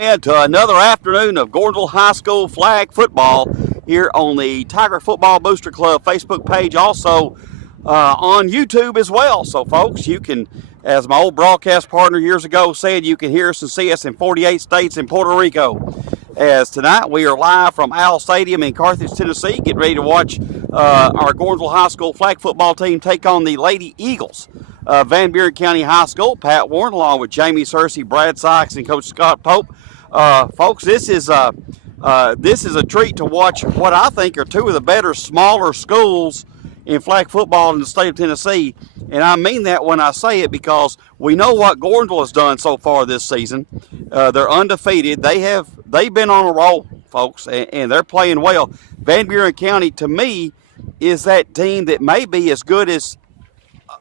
To another afternoon of Gordonsville High School flag football here on the Tiger Football Booster Club Facebook page, also on YouTube as well. So, folks, you can, as my old broadcast partner years ago said, you can hear us and see us in 48 states and Puerto Rico. As tonight we are live from Owl Stadium in Carthage, Tennessee, getting ready to watch our Gordonsville High School flag football team take on the Lady Eagles. Van Buren County High School. Pat Warren, along with Jamie Searcy, Brad Sykes, and Coach Scott Pope. Folks, this is a treat to watch what I think are two of the better, smaller schools in flag football in the state of Tennessee. And I mean that when I say it, because we know what Gordonsville has done so far this season. They're undefeated. They've been on a roll, folks, and they're playing well. Van Buren County, to me, is that team that may be as good as,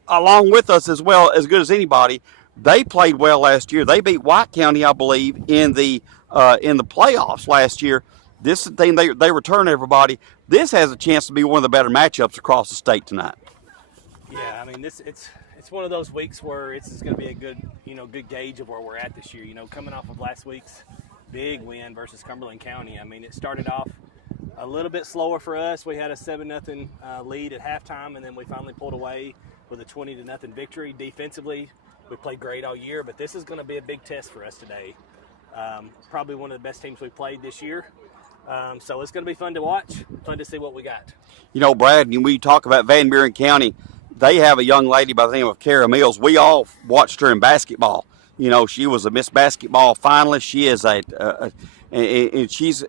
along with us as well, as good as anybody. They played well last year. They beat White County, I believe, in the playoffs last year. This is the thing, they return everybody. This has a chance to be one of the better matchups across the state tonight. Yeah, I mean, it's one of those weeks where it's going to be a good gauge of where we're at this year. Coming off of last week's big win versus Cumberland County. I mean, it started off a little bit slower for us. We had a 7-0 lead at halftime, and then we finally pulled away with a 20-0 victory. Defensively, we played great all year, but this is going to be a big test for us today. Probably one of the best teams we've played this year. So it's going to be fun to watch, fun to see what we got. Brad, when we talk about Van Buren County, they have a young lady by the name of Kara Mills. We all watched her in basketball. She was a Miss Basketball finalist. She is and she's,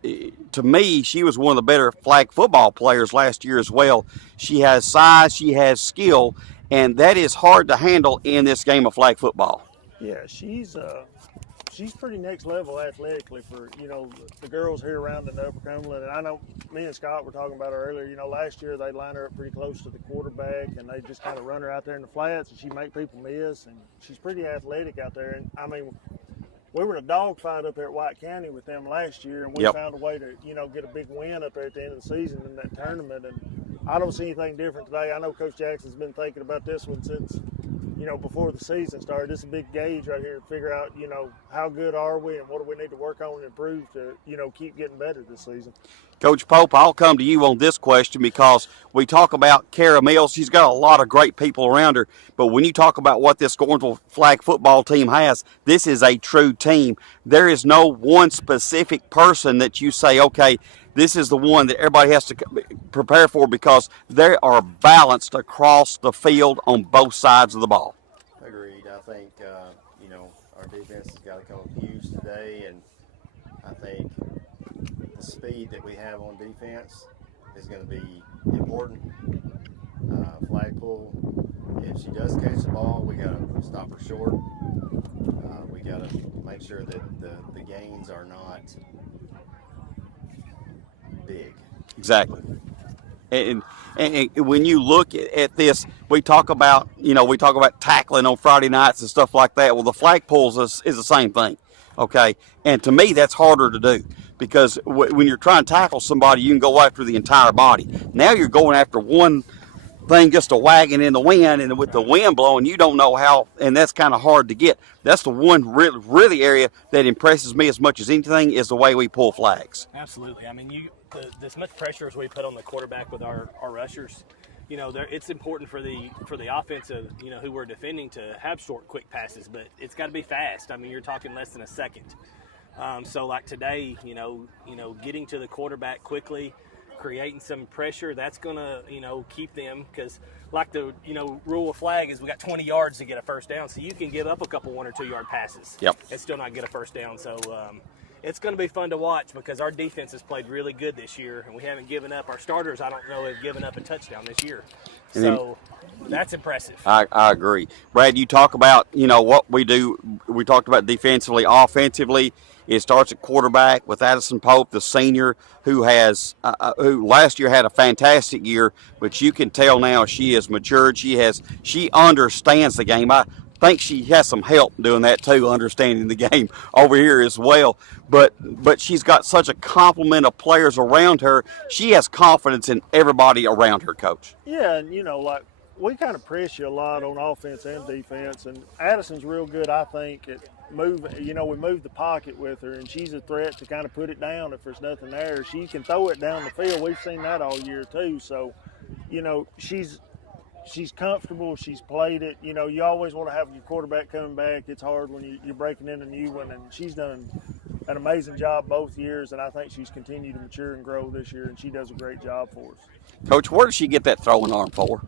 to me, she was one of the better flag football players last year as well. She has size, she has skill, and that is hard to handle in this game of flag football. Yeah, she's pretty next level athletically for the girls here around in Upper Cumberland. And I know me and Scott were talking about her earlier. Last year they lined her up pretty close to the quarterback, and they just kind of run her out there in the flats, and she make people miss. And she's pretty athletic out there. And I mean, we were in a dogfight up there at White County with them last year, and we found a way to get a big win up there at the end of the season in that tournament. And I don't see anything different today. I know Coach Jackson's been thinking about this one since before the season started. This is a big gauge right here to figure out, how good are we and what do we need to work on and improve to, keep getting better this season. Coach Pope, I'll come to you on this question, because we talk about Kara Mills. She's got a lot of great people around her. But when you talk about what this Gordonsville flag football team has, this is a true team. There is no one specific person that you say, okay, this is the one that everybody has to prepare for, because they are balanced across the field on both sides of the ball. Agreed. I think, our defense has got to come up huge today, and I think the speed that we have on defense is going to be important. Flagpole, if she does catch the ball, we got to stop her short. We got to make sure that the gains are not big. Exactly. And when you look at this, we talk about tackling on Friday nights and stuff like that. Well, the flagpoles is the same thing, okay? And to me, that's harder to do, because when you're trying to tackle somebody, you can go after the entire body. Now you're going after one thing, just a wagon in the wind, and with the wind blowing, you don't know how, and that's kind of hard to get. That's the one really area that impresses me as much as anything, is the way we pull flags. Absolutely. I mean, as much pressure as we put on the quarterback with our rushers, it's important for the offensive, who we're defending, to have short, quick passes, but it's got to be fast. I mean, you're talking less than a second. So like today, getting to the quarterback quickly, creating some pressure, that's going to, keep them, because like the, rule of flag is we got 20 yards to get a first down, so you can give up a couple 1 or 2 yard passes and still not get a first down. So it's going to be fun to watch, because our defense has played really good this year, and we haven't given up. Our starters, I don't know, have given up a touchdown this year. So that's impressive. I agree. Brad, you talk about, what we do. We talked about defensively. Offensively, it starts at quarterback with Addison Pope, the senior, who last year had a fantastic year, but you can tell now she is matured. She understands the game. I think she has some help doing that too, understanding the game over here as well. But she's got such a complement of players around her. She has confidence in everybody around her, Coach. Yeah, and we kind of press you a lot on offense and defense, and Addison's real good, I think, at move. You know, we move the pocket with her, and she's a threat to kind of put it down if there's nothing there. She can throw it down the field. We've seen that all year too. So, you know, she's comfortable. She's played it. You know, you always want to have your quarterback coming back. It's hard when you're breaking in a new one, and she's done an amazing job both years, and I think she's continued to mature and grow this year, and she does a great job for us. Coach, where did she get that throwing arm from?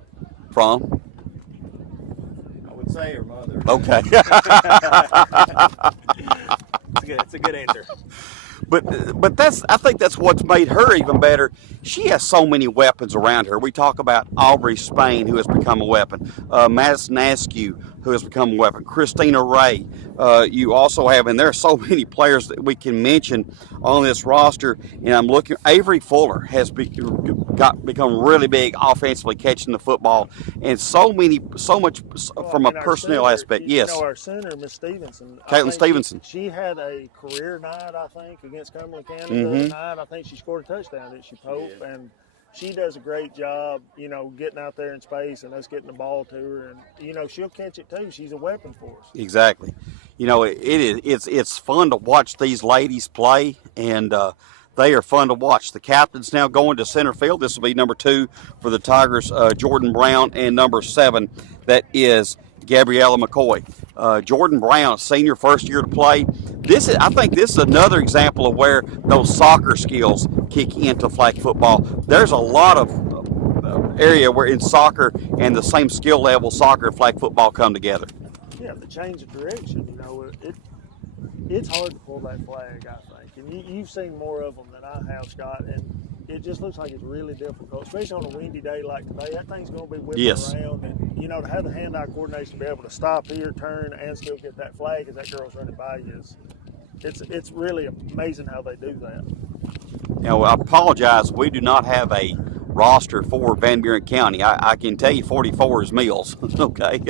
I would say her mother. Okay. It's a good answer. But I think that's what's made her even better. She has so many weapons around her. We talk about Aubrey Spain, who has become a weapon. Madison Askew, who has become a weapon. Christina Ray. You also have, and there are so many players that we can mention on this roster. And I'm looking. Avery Fuller has become really big offensively, catching the football, and so much from a personnel aspect. Yes. You know, our center, Miss Stevenson. Caitlin Stevenson. She had a career night, I think, against Cumberland County the other night. I think she scored a touchdown, didn't she, Pope? And she does a great job, you know, getting out there in space and us getting the ball to her. And, you know, she'll catch it too. She's a weapon for us. Exactly. You know, it's fun to watch these ladies play, and they are fun to watch. The captain's now going to center field. This will be number 2 for the Tigers, Jordan Brown, and number 7, that is Gabriella McCoy. Jordan Brown, senior, first year to play. I think this is another example of where those soccer skills kick into flag football. There's a lot of area where in soccer and the same skill level, soccer and flag football come together. Yeah, the change of direction, you know, it's hard to pull that flag, I think. And you've seen more of them than I have, Scott, and it just looks like it's really difficult, especially on a windy day like today. That thing's going to be whipping around, and, you know, to have the hand-eye coordination to be able to stop here, turn, and still get that flag as that girl's running by you it's really amazing how they do that. Now, I apologize. We do not have a roster for Van Buren County. I can tell you 44 is Mills, okay?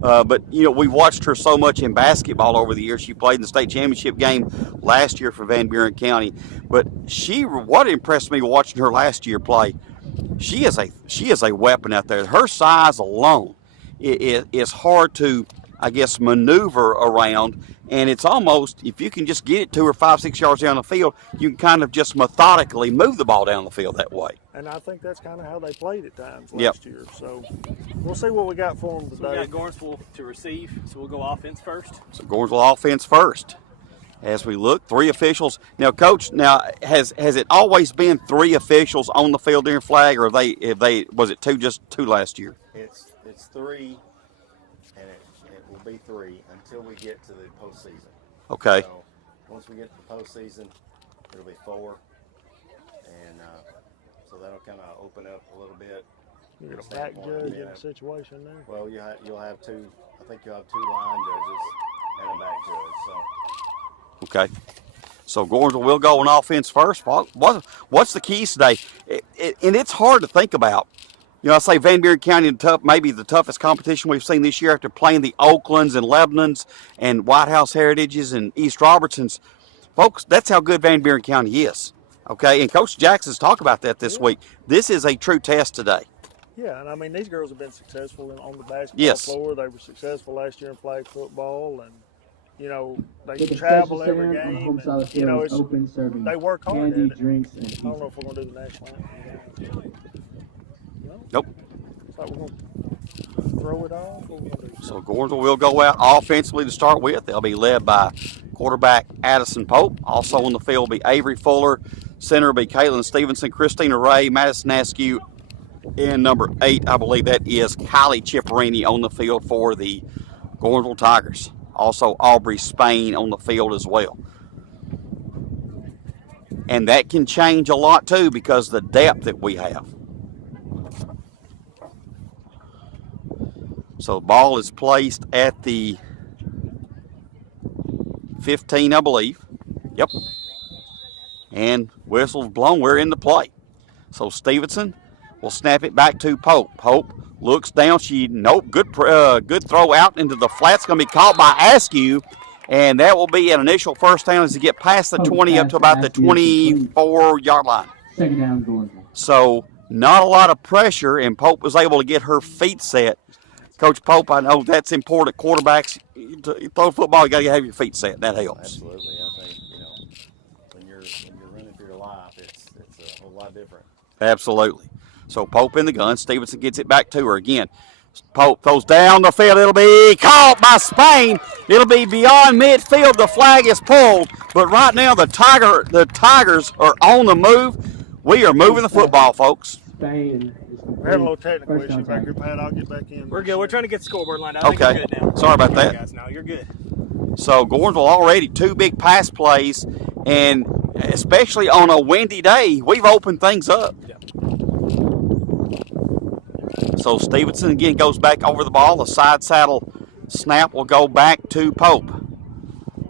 But, you know, we've watched her so much in basketball over the years. She played in the state championship game last year for Van Buren County. But what impressed me watching her last year play, she is a weapon out there. Her size alone is hard to, I guess, maneuver around. And it's almost, if you can just get it to her 5-6 yards down the field, you can kind of just methodically move the ball down the field that way. And I think that's kind of how they played at times last year. So we'll see what we got for them today. So we got Gordonsville to receive, so we'll go offense first. So Gordonsville offense first. As we look, 3 officials. Now, Coach, has it always been 3 officials on the field during flag, or was it just two last year? It's 3, and it will be 3 until we get to the postseason. Okay. So once we get to the postseason, it'll be 4, and so that'll kind of open up a little bit. You're going to back judge in a situation there? Well, you'll have 2. I think you'll have 2 line judges and a back judge. So. Okay. So Gordonsville will go on offense first. What's the keys today? And it's hard to think about. You know, I say Van Buren County maybe the toughest competition we've seen this year after playing the Oaklands and Lebanons and White House Heritages and East Robertsons. Folks, that's how good Van Buren County is. Okay, and Coach Jackson's talked about that this week. This is a true test today. Yeah, and I mean, these girls have been successful on the basketball floor. They were successful last year in flag football, and, you know, they travel every game. And, you know, they work hard at it. I don't know if we're going to do the national anthem. Nope. It's like we're going to throw it off. So Gordonsville will go out offensively to start with. They'll be led by quarterback Addison Pope. Also on the field will be Avery Fuller. Center will be Caitlin Stevenson, Christina Ray, Madison Askew, and number 8, I believe that is Kylie Chipperini on the field for the Gordonsville Tigers. Also Aubrey Spain on the field as well. And that can change a lot too because of the depth that we have. So the ball is placed at the 15, I believe. Yep. And whistle's blown. We're in the play. So Stevenson will snap it back to Pope. Pope looks down. Good throw out into the flat. It's going to be caught by Askew. And that will be an initial first down as they get past the 20 up to about the 24-yard line. Second down, Gordonsville. So not a lot of pressure, and Pope was able to get her feet set. Coach Pope, I know that's important. Quarterbacks, you throw football, you got to have your feet set. That helps. Absolutely. I think, when you're running for your life, it's a whole lot different. Absolutely. So Pope in the gun. Stevenson gets it back to her again. Pope throws down the field. It'll be caught by Spain. It'll be beyond midfield. The flag is pulled. But right now the Tigers are on the move. We are moving the football, folks. We're having a little technical issue back here, Pat. I'll get back in. We're good. We're trying to get the scoreboard lined out. I think Okay. you're good now. Sorry about that. Guys, no, you're good. So Gordonsville already 2 big pass plays, and especially on a windy day, we've opened things up. Yeah. So Stevenson again goes back over the ball. The side saddle snap will go back to Pope.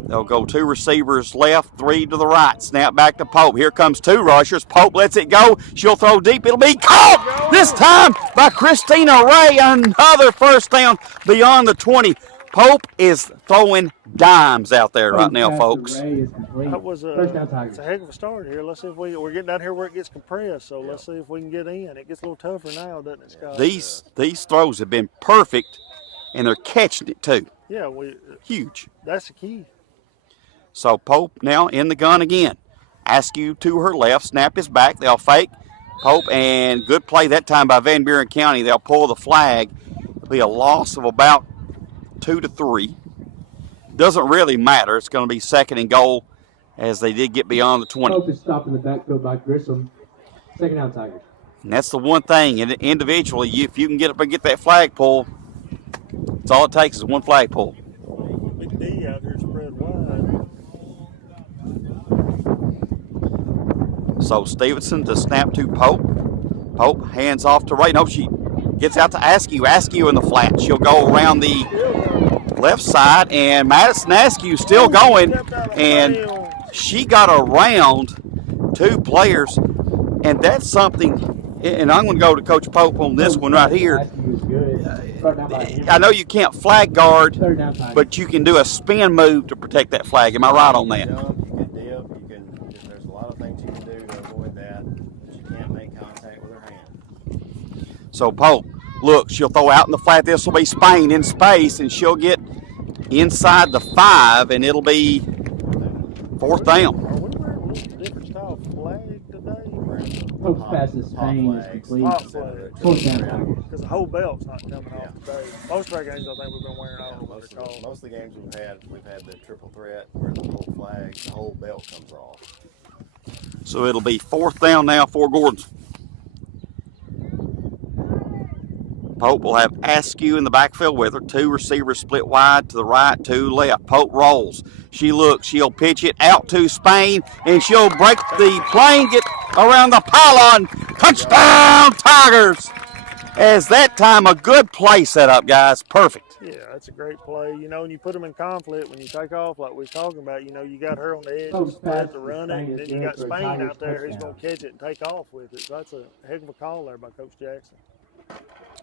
They'll go 2 receivers left, 3 to the right. Snap back to Pope. Here comes 2 rushers. Pope lets it go. She'll throw deep. It'll be caught this time by Christina Ray. Another first down beyond the 20. Pope is throwing dimes out there right now, folks. That was it's a heck of a start here. Let's see if we're getting down here where it gets compressed. So let's see if we can get in. It gets a little tougher now, doesn't it, Scott? These throws have been perfect, and they're catching it too. Yeah, Huge. that's the key. So Pope now in the gun again. Askew to her left. Snap is back. They'll fake Pope, and good play that time by Van Buren County. They'll pull the flag. It'll be a loss of about 2 to 3. Doesn't really matter. It's going to be 2nd and goal as they did get beyond the 20. Pope is stopped in the backfield by Grissom. 2nd down, Tigers. And that's the one thing. And individually, if you can get up and get that flag pull, that's all it takes is one flag pull. Big D out here spread wide. So Stevenson to snap to Pope. Pope hands off to Ray. No, she gets out to Askew. Askew in the flat. She'll go around the left side, and Madison Askew still going, and she got around 2 players, and that's something. And I'm going to go to Coach Pope on this one right here. I know you can't flag guard, but you can do a spin move to protect that flag. Am I right on that? Jump, you can dip, there's a lot of things you can do to avoid that, but you can't make contact with her hand. So Pope, look, she'll throw out in the flat. This will be Spain in space, and she'll get inside the 5, and it'll be 4th down. Are we wearing a little different style flag today? Pope's pass to Spain is complete. Hot flag. 4th down, Tigers. Because the whole belt's not coming off today. Most of our games, I think we've been wearing all of Most they're called. of the games we've had the triple threat where the whole flag, the whole belt comes off. So it'll be 4th down now for Gordonsville. Pope will have Askew in the backfield with her. 2 receivers split wide to the right, 2 left. Pope rolls. She looks. She'll pitch it out to Spain, and she'll break the plane, get around the pylon. Touchdown, Tigers! As that time, a good play set up, guys. Perfect. Yeah, that's a great play. And you put them in conflict when you take off, like we was talking about. You got her on the edge of the to run it, and then you got Spain out there who's going to catch it and take off with it. So that's a heck of a call there by Coach Jackson.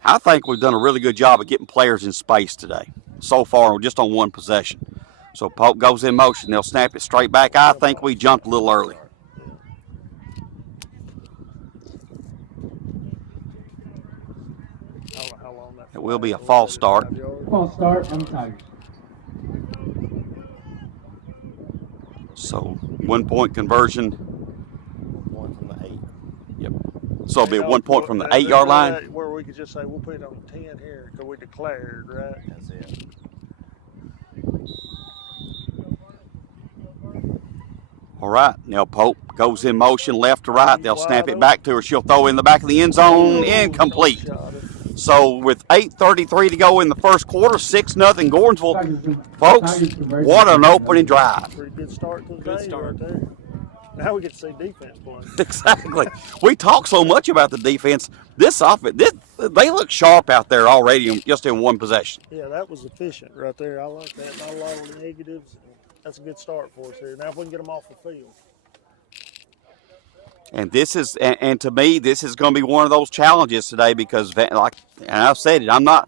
I think we've done a really good job of getting players in space today. So far, just on 1 possession. So Pope goes in motion. They'll snap it straight back. I think we jumped a little early. I don't know how long that It will be a false start. False start on the Tigers. So 1-point conversion. 1 point from the 8. Yep. So it'll be 1 point from the 8-yard line. Where we could just say, we'll put it on 10 here because we declared, right? That's it. All right. Now Pope goes in motion left to right. They'll snap it back to her. She'll throw in the back of the end zone. Incomplete. So with 8:33 to go in the first quarter, 6-0 Gordonsville. Folks, what an opening drive. Pretty good start to the day right there. Now we get to see defense play. Exactly. We talk so much about the defense. This offense, they look sharp out there already just in 1 possession. Yeah, that was efficient right there. I like that. Not a lot of negatives. That's a good start for us here. Now if we can get them off the field. And this is, and to me, this is going to be one of those challenges today because, and I've said it, I'm not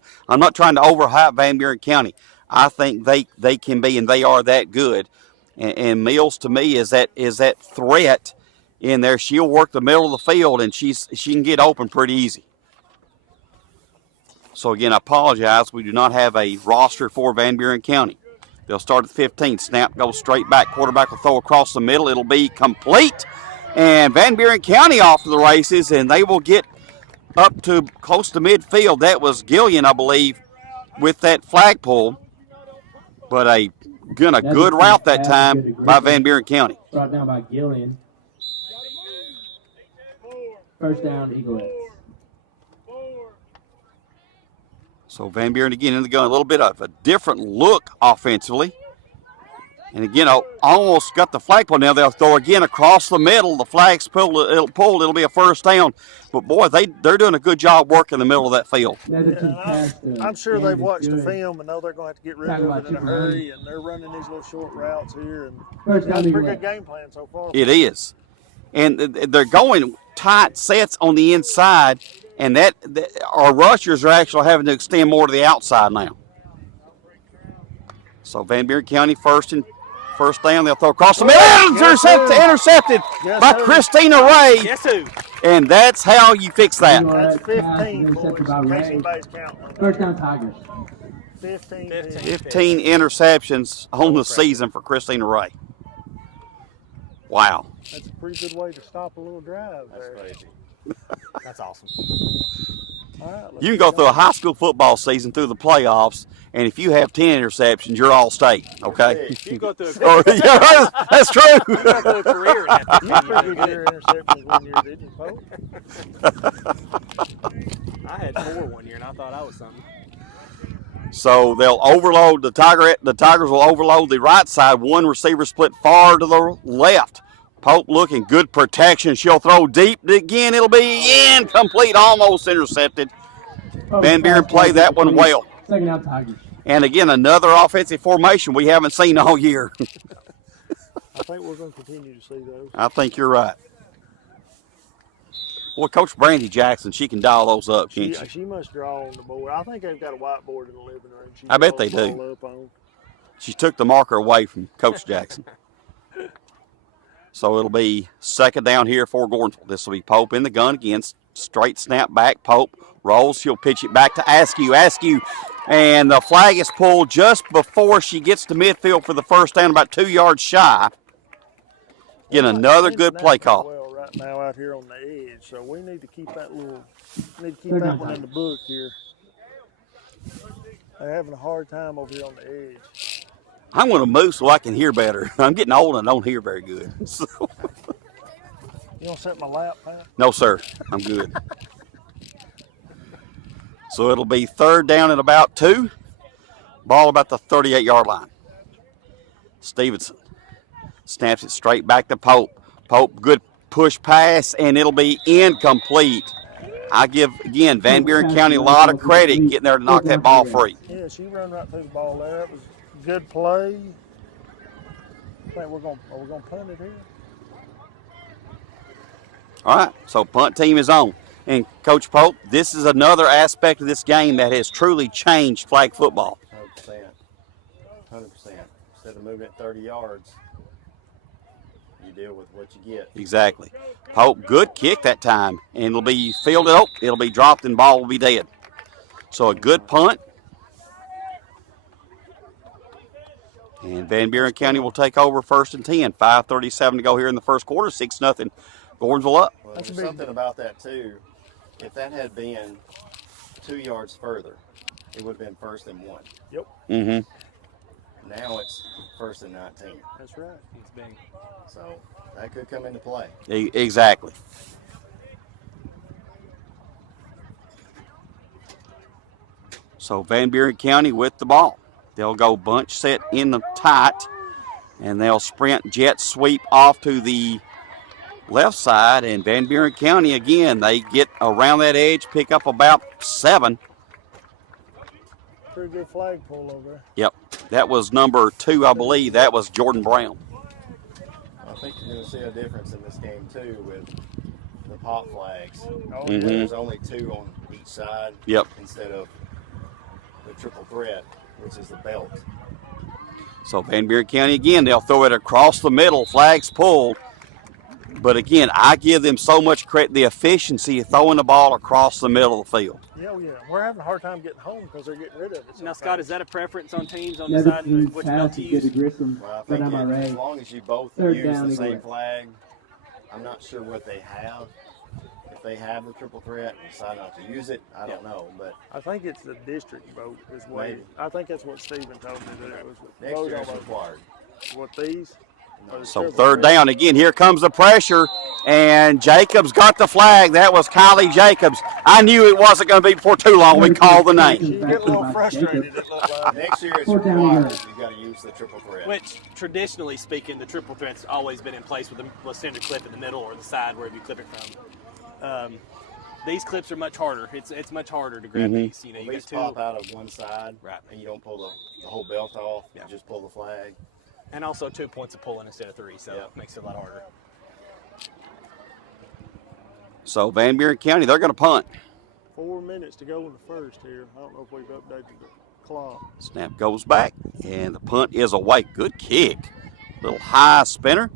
trying to overhype Van Buren County. I think they can be, and they are that good. And Mills to me is that threat in there. She'll work the middle of the field, and she can get open pretty easy. So again, I apologize. We do not have a roster for Van Buren County. They'll start at 15. Snap goes straight back. Quarterback will throw across the middle. It'll be complete. And Van Buren County off to the races, and they will get up to close to midfield. That was Gillian, I believe, with that flag pull. But a good route that time by Van Buren County. Brought down by Gillian. First down, Eaglettes. So Van Buren again in the gun, a little bit of a different look offensively. And again, almost got the flag pulled. Now they'll throw again across the middle. The flag's pulled. It'll be a first down. But boy, they're doing a good job working the middle of that field. I'm sure they've watched the film and know they're going to have to get rid of it in a hurry. And they're running these little short routes here. And that's a pretty good game plan so far. It is. And they're going tight sets on the inside. And that our rushers are actually having to extend more to the outside now. So Van Buren County first down. They'll throw across the middle. Intercepted by Christina Ray. Guess who? And that's how you fix that. That's 15 boys. First down, Tigers. 15 interceptions on the season for Christina Ray. Wow. That's a pretty good way to stop a little drive there. That's crazy. That's awesome. All right, You can go through a high school football season through the playoffs, and if you have 10 interceptions, you're all state, okay? You can go through a Yeah, that's true. you can go through a career in that. You pretty good your interceptions one year, didn't you, folks? I had 4 one year, and I thought I was something. So they'll overload the Tigers will overload the right side. One receiver split far to the left. Pope looking, good protection. She'll throw deep again. It'll be incomplete, almost intercepted. Van Buren played that one well. Second down, Tigers. And again, another offensive formation we haven't seen all year. I think we're going to continue to see those. I think you're right. Well, Coach Brandy Jackson, she can dial those up, can't she? She must draw on the board. I think they've got a whiteboard in the living room. I bet they do. She took the marker away from Coach Jackson. So it'll be second down here for Gordonsville. This will be Pope in the gun again. Straight snap back. Pope rolls. She'll pitch it back to Askew. And the flag is pulled just before she gets to midfield for the first down, about 2 yards shy. Again, another good play call. Well, right now out here on the edge, so we need to keep that one in the book here. They're having a hard time over here on the edge. I'm going to move so I can hear better. I'm getting old and I don't hear very good. So. You want to set my lap, Pat? No, sir. I'm good. So it'll be third down at about 2. Ball about the 38-yard line. Stevenson snaps it straight back to Pope. Pope, good push pass, and it'll be incomplete. I give, again, Van Buren County a lot of credit getting there to knock that ball free. Yeah, she run right through the ball there. It was a good play. I think we're going to punt it here. All right, so punt team is on. And Coach Pope, this is another aspect of this game that has truly changed flag football. 100%. 100%. Instead of moving it 30 yards, you deal with what you get. Exactly. Pope, good kick that time. And it'll be fielded. Oh, it'll be dropped and ball will be dead. So a good punt. And Van Buren County will take over first and 10. 5:37 to go here in the first quarter. 6-0. Gordonsville up. Well, there's something about that, too. If that had been 2 yards further, it would have been first and 1. Yep. Mm-hmm. Now it's first and 19. That's right. It's big. So that could come into play. Exactly. So Van Buren County with the ball. They'll go bunch set in the tight, and they'll sprint jet sweep off to the left side, and Van Buren County, again, they get around that edge, pick up about 7. Pretty good flag pull over there. Yep. That was number 2, I believe. That was Jordan Brown. I think you're going to see a difference in this game, too, with the pop flags. Mhm. There's only 2 on each side. Yep. Instead of the triple threat, which is the belt. So Van Buren County, again, they'll throw it across the middle. Flags pulled. But again, I give them so much credit, the efficiency of throwing the ball across the middle of the field. Yeah, we're having a hard time getting home because they're getting rid of it. Now, Scott, is that a preference on teams on the Another side team's which pass belt to is good to use? Grissom. Well, I Right think on my as right. long as you both Third use down, the they same go. flag, I'm not sure what they have. If they have the triple threat and decide not to use it, I don't know. But I think it's the district vote is way. Maybe. I think that's what Stephen told me that it was. next vote year on it's those- required. What these? Or the So triple third threat? down again. Here comes the pressure, and Jacobs got the flag. That was Kylie Jacobs. I knew it wasn't going to be before too long. We called the name. She get a little frustrated. It looked like. Next year it's Fourth down, required. again. You've got to use the triple threat. Which, traditionally speaking, the triple threat's always been in place with a standard clip in the middle or the side, wherever you clip it from. These clips are much harder. It's much harder to grab these. You know, you These get two, pop out of one side, Right. and you don't pull the whole belt off. Yeah. You just pull the flag. and also 2 points of pulling instead of 3, so Yeah. it makes it a lot harder. So Van Buren County, they're going to punt. 4 minutes to go in the first here. I don't know if we've updated the clock. Snap goes back, and the punt is away. Good kick. Little high spinner.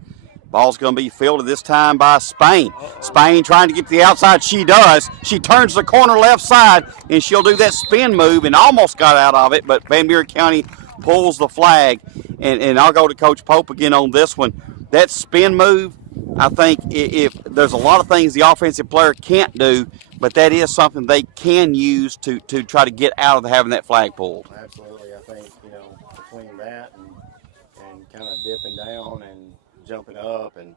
Ball's going to be fielded this time by Spain. Spain trying to get to the outside. She does. She turns the corner left side, and she'll do that spin move and almost got out of it, but Van Buren County pulls the flag. And I'll go to Coach Pope again on this one. That spin move, I think if there's a lot of things the offensive player can't do, but that is something they can use to try to get out of having that flag pulled. Absolutely. I think, between that and kind of dipping down and jumping up, and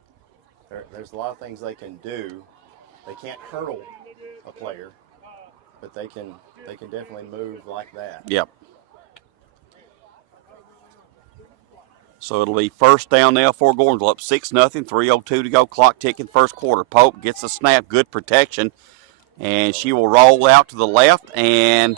there's a lot of things they can do. They can't hurdle a player, but they can definitely move like that. Yep. So it'll be first down now for Gordonsville, up 6-0, 3:02 to go, clock ticking, first quarter. Pope gets the snap, good protection, and she will roll out to the left, and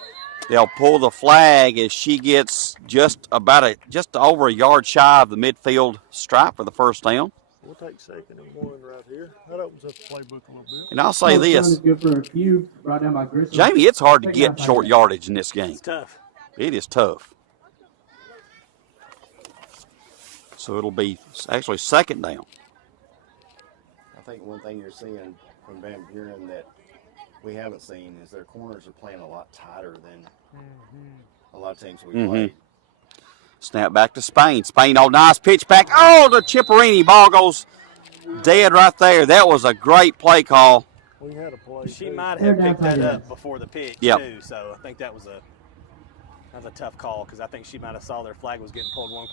they'll pull the flag as she gets just over a yard shy of the midfield stripe for the first down. We'll take second and 1 right here. That opens up the playbook a little bit. And I'll say this, Is good for a few, brought down by Grissom. Jamie, it's hard to get short yardage in this game. It's tough. It is tough. So it'll be actually second down. I think one thing you're seeing from Van Buren that we haven't seen is their corners are playing a lot tighter than a lot of teams we played. Snap back to Spain. Spain, oh, nice pitch back. Oh, the Chipperini ball goes dead right there. That was a great play call. We had a play. She too. might have picked that Yeah. up before the pitch, Yep. too, so I think that was a tough call because I think she might have saw their flag was getting pulled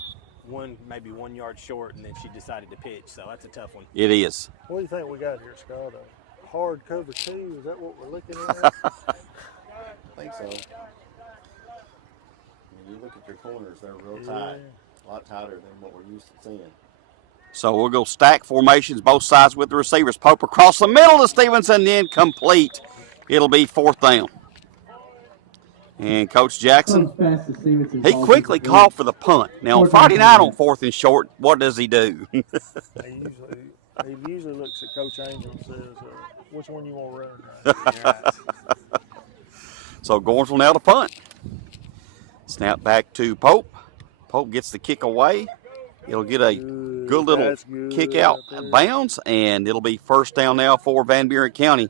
maybe 1 yard short, and then she decided to pitch, so that's a tough one. It is. What do you think we got here, Scott? A hard cover 2? Is that what we're looking at? I think so. You look at your corners, they're real tight. A lot tighter than what we're used to seeing. So we'll go stack formations, both sides with the receivers. Pope across the middle to Stevenson, incomplete. It'll be fourth down. And Coach Jackson, Comes past the Stevenson he ball quickly to the called for the punt. Now on Friday night on 4th and short, what does he do? he usually looks at Coach Angel and says, which one you want to run? So Gordonsville now to punt. Snap back to Pope. Pope gets the kick away. It'll get a good little That's good kick out right there. bounds, and it'll be first down now for Van Buren County.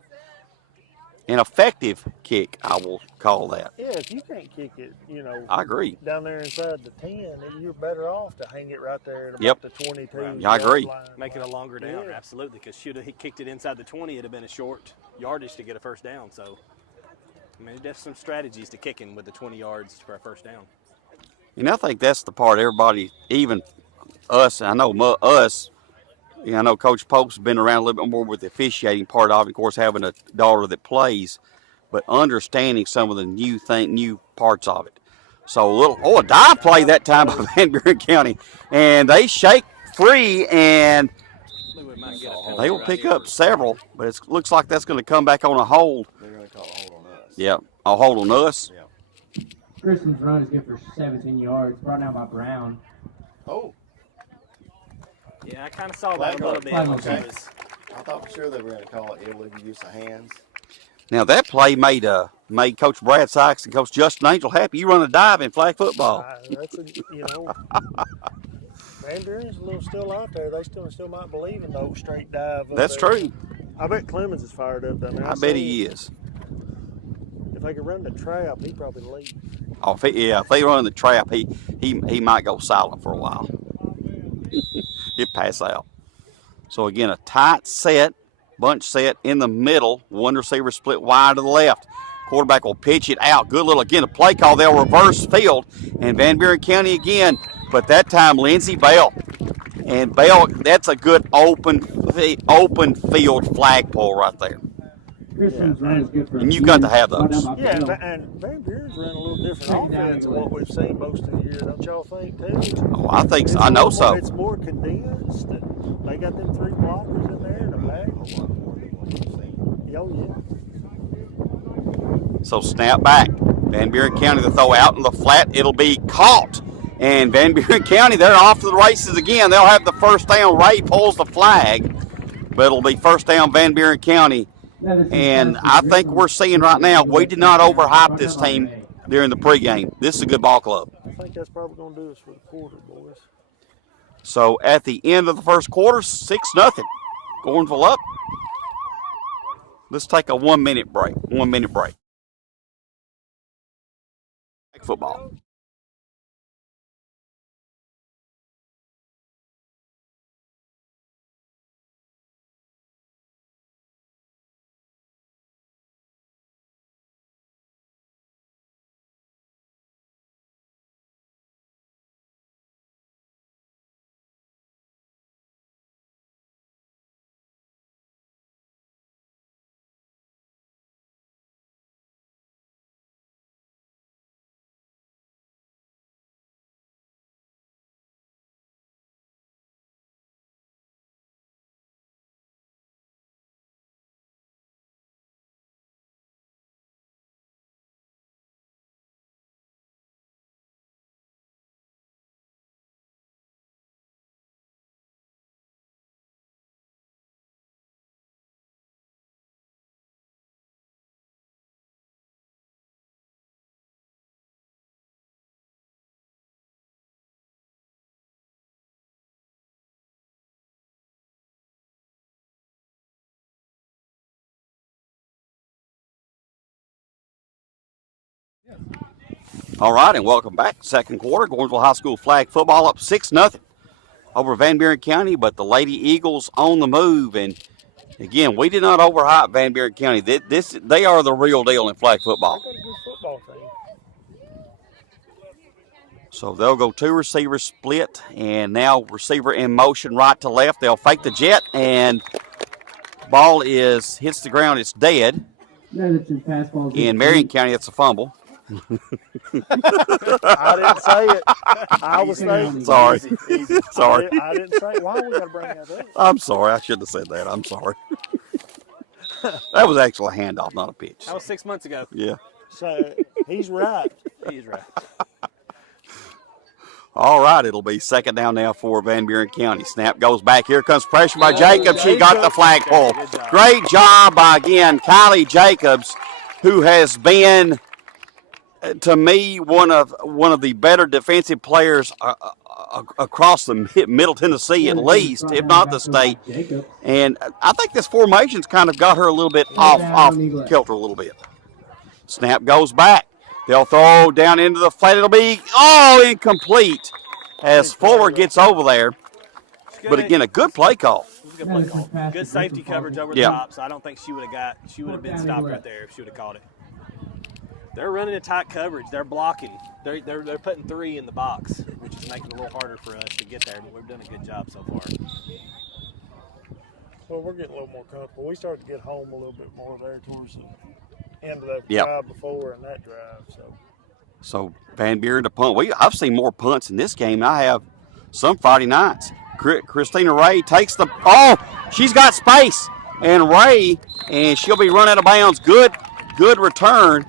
An effective kick, I will call that. Yeah, if you can't kick it, I agree. down there inside the 10, you're better off to hang it right there at about Yep. the 22. Right. Yeah, I agree. yard line. Make it a longer down, Yeah. absolutely, because he kicked it inside the 20, it'd have been a short yardage to get a first down, so there's some strategies to kicking with the 20 yards for a first down. And I think that's the part everybody, even us, I know us, I know Coach Pope's been around a little bit more with the officiating part of it, of course, having a daughter that plays, but understanding some of the new parts of it. So a dive play that time by Van Buren County, and they shake free, and We might get a penalty they will right pick here. up several, but it looks like that's going to come back on a hold. They're going to call a hold on us. Yeah, a hold on us. Yeah. Grissom's run is good for 17 yards, brought down by Brown. Oh, Yeah, I kind of saw that Flag a little mark. bit. Flag when mark. she Okay. was- I thought for sure they were going to call it illegal use of hands. Now that play made Coach Brad Sykes and Coach Justin Angel happy. You run a dive in flag football. That's Van Buren's a little still out there. They still might believe in the old straight dive. That's true. I bet Clemens is fired up down there. I bet he is. If they could run the trap, he'd probably leave. Oh, if they run the trap, he might go silent for a while. He'd pass out. So again, a tight set, bunch set in the middle. One receiver split wide to the left. Quarterback will pitch it out. Good little, again, a play call. They'll reverse field. And Van Buren County again, but that time Lindsey Bell. And Bell, that's a good open field flagpole right there. Grisham's run is good for And you got to have those. Yeah, and Van Buren's running a little different offense than what we've seen most of the year. Don't y'all think, too? Oh, I think so. I know so. It's more condensed. And they got them 3 blockers in there in the back. Oh, yeah. So snap back. Van Buren County to throw out in the flat. It'll be caught. And Van Buren County, they're off to the races again. They'll have the first down. Ray pulls the flag. But it'll be first down Van Buren County. And I think we're seeing right now, we did not overhype this team during the pregame. This is a good ball club. I think that's probably going to do us for the quarter, boys. So at the end of the first quarter, 6-0. Gordonsville up. Let's take a 1 minute break. 1 minute break. Football. All right, and welcome back. Second quarter, Gordonsville High School flag football up 6-0 over Van Buren County, but the Lady Eagles on the move. And again, we did not overhype Van Buren County. They are the real deal in flag football. They got a good football team. So they'll go 2 receivers split, and now receiver in motion right to left. They'll fake the jet, and ball hits the ground. It's dead. In Marion County, it's a fumble. I didn't say it. I was thinking. Sorry. Sorry. I didn't say it. Why we got to bring that up? I'm sorry. I shouldn't have said that. I'm sorry. That was actually a handoff, not a pitch. That was 6 months ago. Yeah. So he's right. He's right. All right, it'll be second down now for Van Buren County. Snap goes back. Here comes pressure by Jacobs. She got the flagpole. Great job by, again, Kylie Jacobs, who has been, to me, one of the better defensive players across the Middle Tennessee, at least, if not the state. And I think this formation's kind of got her a little bit off kilter a little bit. Snap goes back. They'll throw down into the flat. It'll be incomplete as Fuller gets over there. But again, a good play call. It was a good play call. Good safety coverage over the top, so I don't think she would have been stopped right there if she would have caught it. They're running a tight coverage. They're blocking. They're putting 3 in the box, which is making it a little harder for us to get there, but we've done a good job so far. Well, we're getting a little more comfortable. We started to get home a little bit more there towards the end of that Yep. drive before and that drive. So Van Buren to punt. I've seen more punts in this game than I have some Friday nights. Christina Ray takes the she's got space, and she'll be run out of bounds. Good return.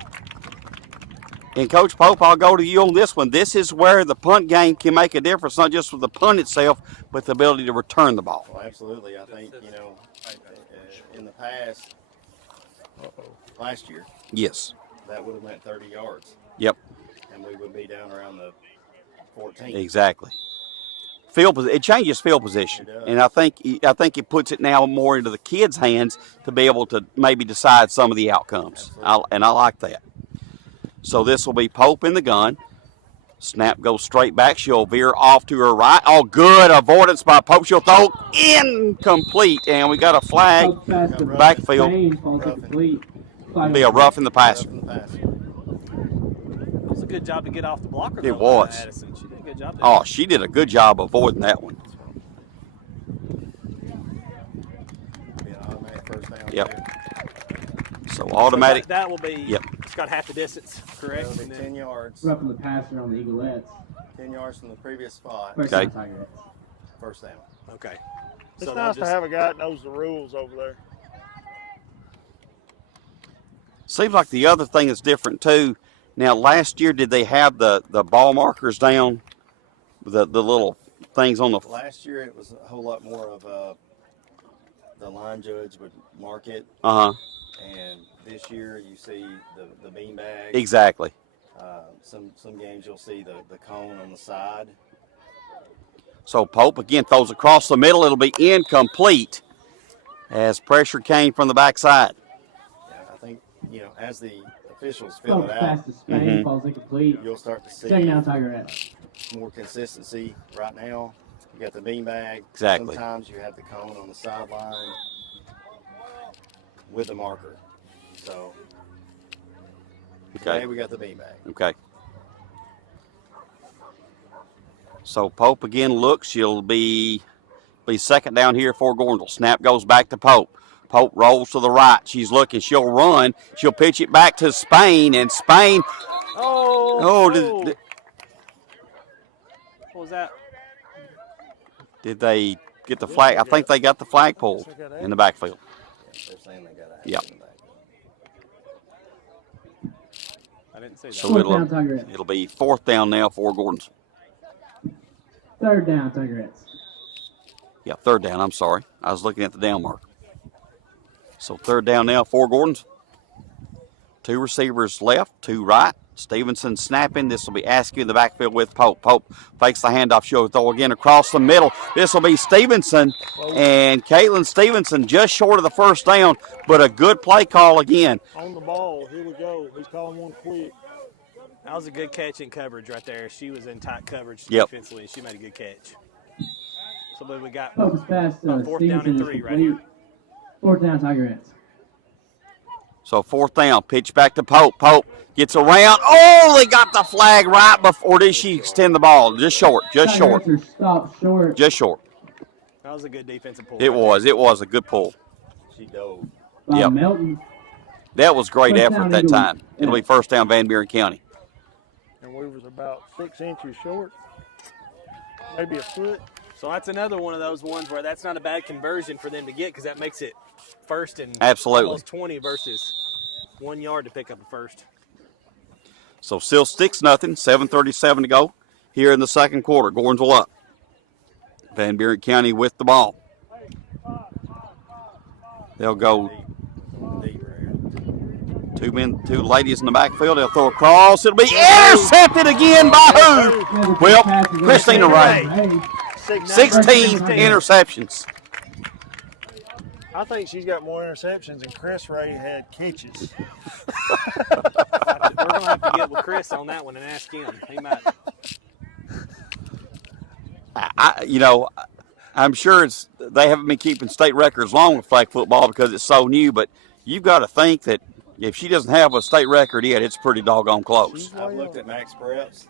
And Coach Pope, I'll go to you on this one. This is where the punt game can make a difference, not just with the punt itself, but the ability to return the ball. Well, absolutely. I think, in the past, last year, Yes. that would have meant 30 yards. Yep. And we would be down around the 14. Exactly. it changes field position, It does. and I think it puts it now more into the kids' hands to be able to maybe decide some of the outcomes. Absolutely. I like that. So this will be Pope in the gun. Snap goes straight back. She'll veer off to her right. Oh, good avoidance by Pope. She'll throw incomplete, and we got a flag. Pope's pass to Backfield. Spain falls incomplete. It'll be a rough in the passer. Rough in the passer. It was a good job to get off the blocker. It though, was. Addison. She did a good job there. Oh, she did a good job avoiding that one. Be an automatic first down. Yep. there. So automatic. So that will be. Yep. It's got half the distance, correct? That'll be And then- 10 yards. Roughing the passer on the Eaglettes. 10 yards from the previous spot. First Okay. down, Tigerettes. First down. Okay. It's So nice they'll to have a guy that knows the rules over there. Seems like the other thing that's different too. Now, last year, did they have the ball markers down, the little things on the? Last year it was a whole lot more of the line judge would mark it, Uh huh. and this year you see the bean bag. Exactly. Some games you'll see the cone on the side. So Pope again throws across the middle. It'll be incomplete as pressure came from the backside. Yeah, I think as the officials fill Pope's it pass out, to Spain Mhm. falls incomplete. you'll start to see Second down, Tigerettes. more consistency. Right now, you got the bean bag. Exactly. Sometimes you have the cone on the sideline with the marker. So Okay. today we got the bean bag. Okay. So Pope again looks. She'll be second down here for Gordonsville. Snap goes back to Pope. Pope rolls to the right. She's looking. She'll run. She'll pitch it back to Spain, and Spain. Oh. What was that? Did they get the flag? I think they got the flag pulled in the backfield. Yeah, they're saying they got a Yep. in the back. I didn't say that. So Fourth it'll down, Tigerettes. it'll be fourth down now for Gordonsville. Third down, Tigerettes. Yeah, third down. I'm sorry. I was looking at the down mark. So third down now for Gordonsville. Two receivers left, two right. Stevenson snapping. This will be Askew in the backfield with Pope. Pope fakes the handoff. She'll throw again across the middle. This will be Stevenson. And Caitlin Stevenson just short of the first down, but a good play call again. On the ball, here we go. He's calling one quick. That was a good catch in coverage right there. She was in tight coverage Yep. defensively, and she made a good catch. So but we got Pope's pass to fourth down Stevenson and is 3 right complete. here. Fourth down, Tigerettes. So fourth down, pitch back to Pope. Pope gets around. Oh, they got the flag right before. Or did she extend the ball? Just short, just short, Tigerettes are stopped short. just short. That was a good defensive pull. It was a good pull. She dove. By Yep. Melton. That was great First effort down, that Eagles. time. It'll be first down, Van Buren County. And we was about 6 inches short. Maybe a foot. So that's another one of those ones where that's not a bad conversion for them to get because that makes it first and Absolutely. almost 20 versus 1 yard to pick up a first. So still 6-0, 7:37 to go here in the second quarter. Gordonsville up. Van Buren County with the ball. They'll go Deep right here. two ladies in the backfield. They'll throw across. It'll be intercepted again by who? Well, Christina Ray. Hey, 16 interceptions. I think she's got more interceptions than Chris Ray had catches. We're going to have to get with Chris on that one and ask him. He might. I'm sure they haven't been keeping state records long with flag football because it's so new, but you've got to think that if she doesn't have a state record yet, it's pretty doggone close. I've looked at Max Preps,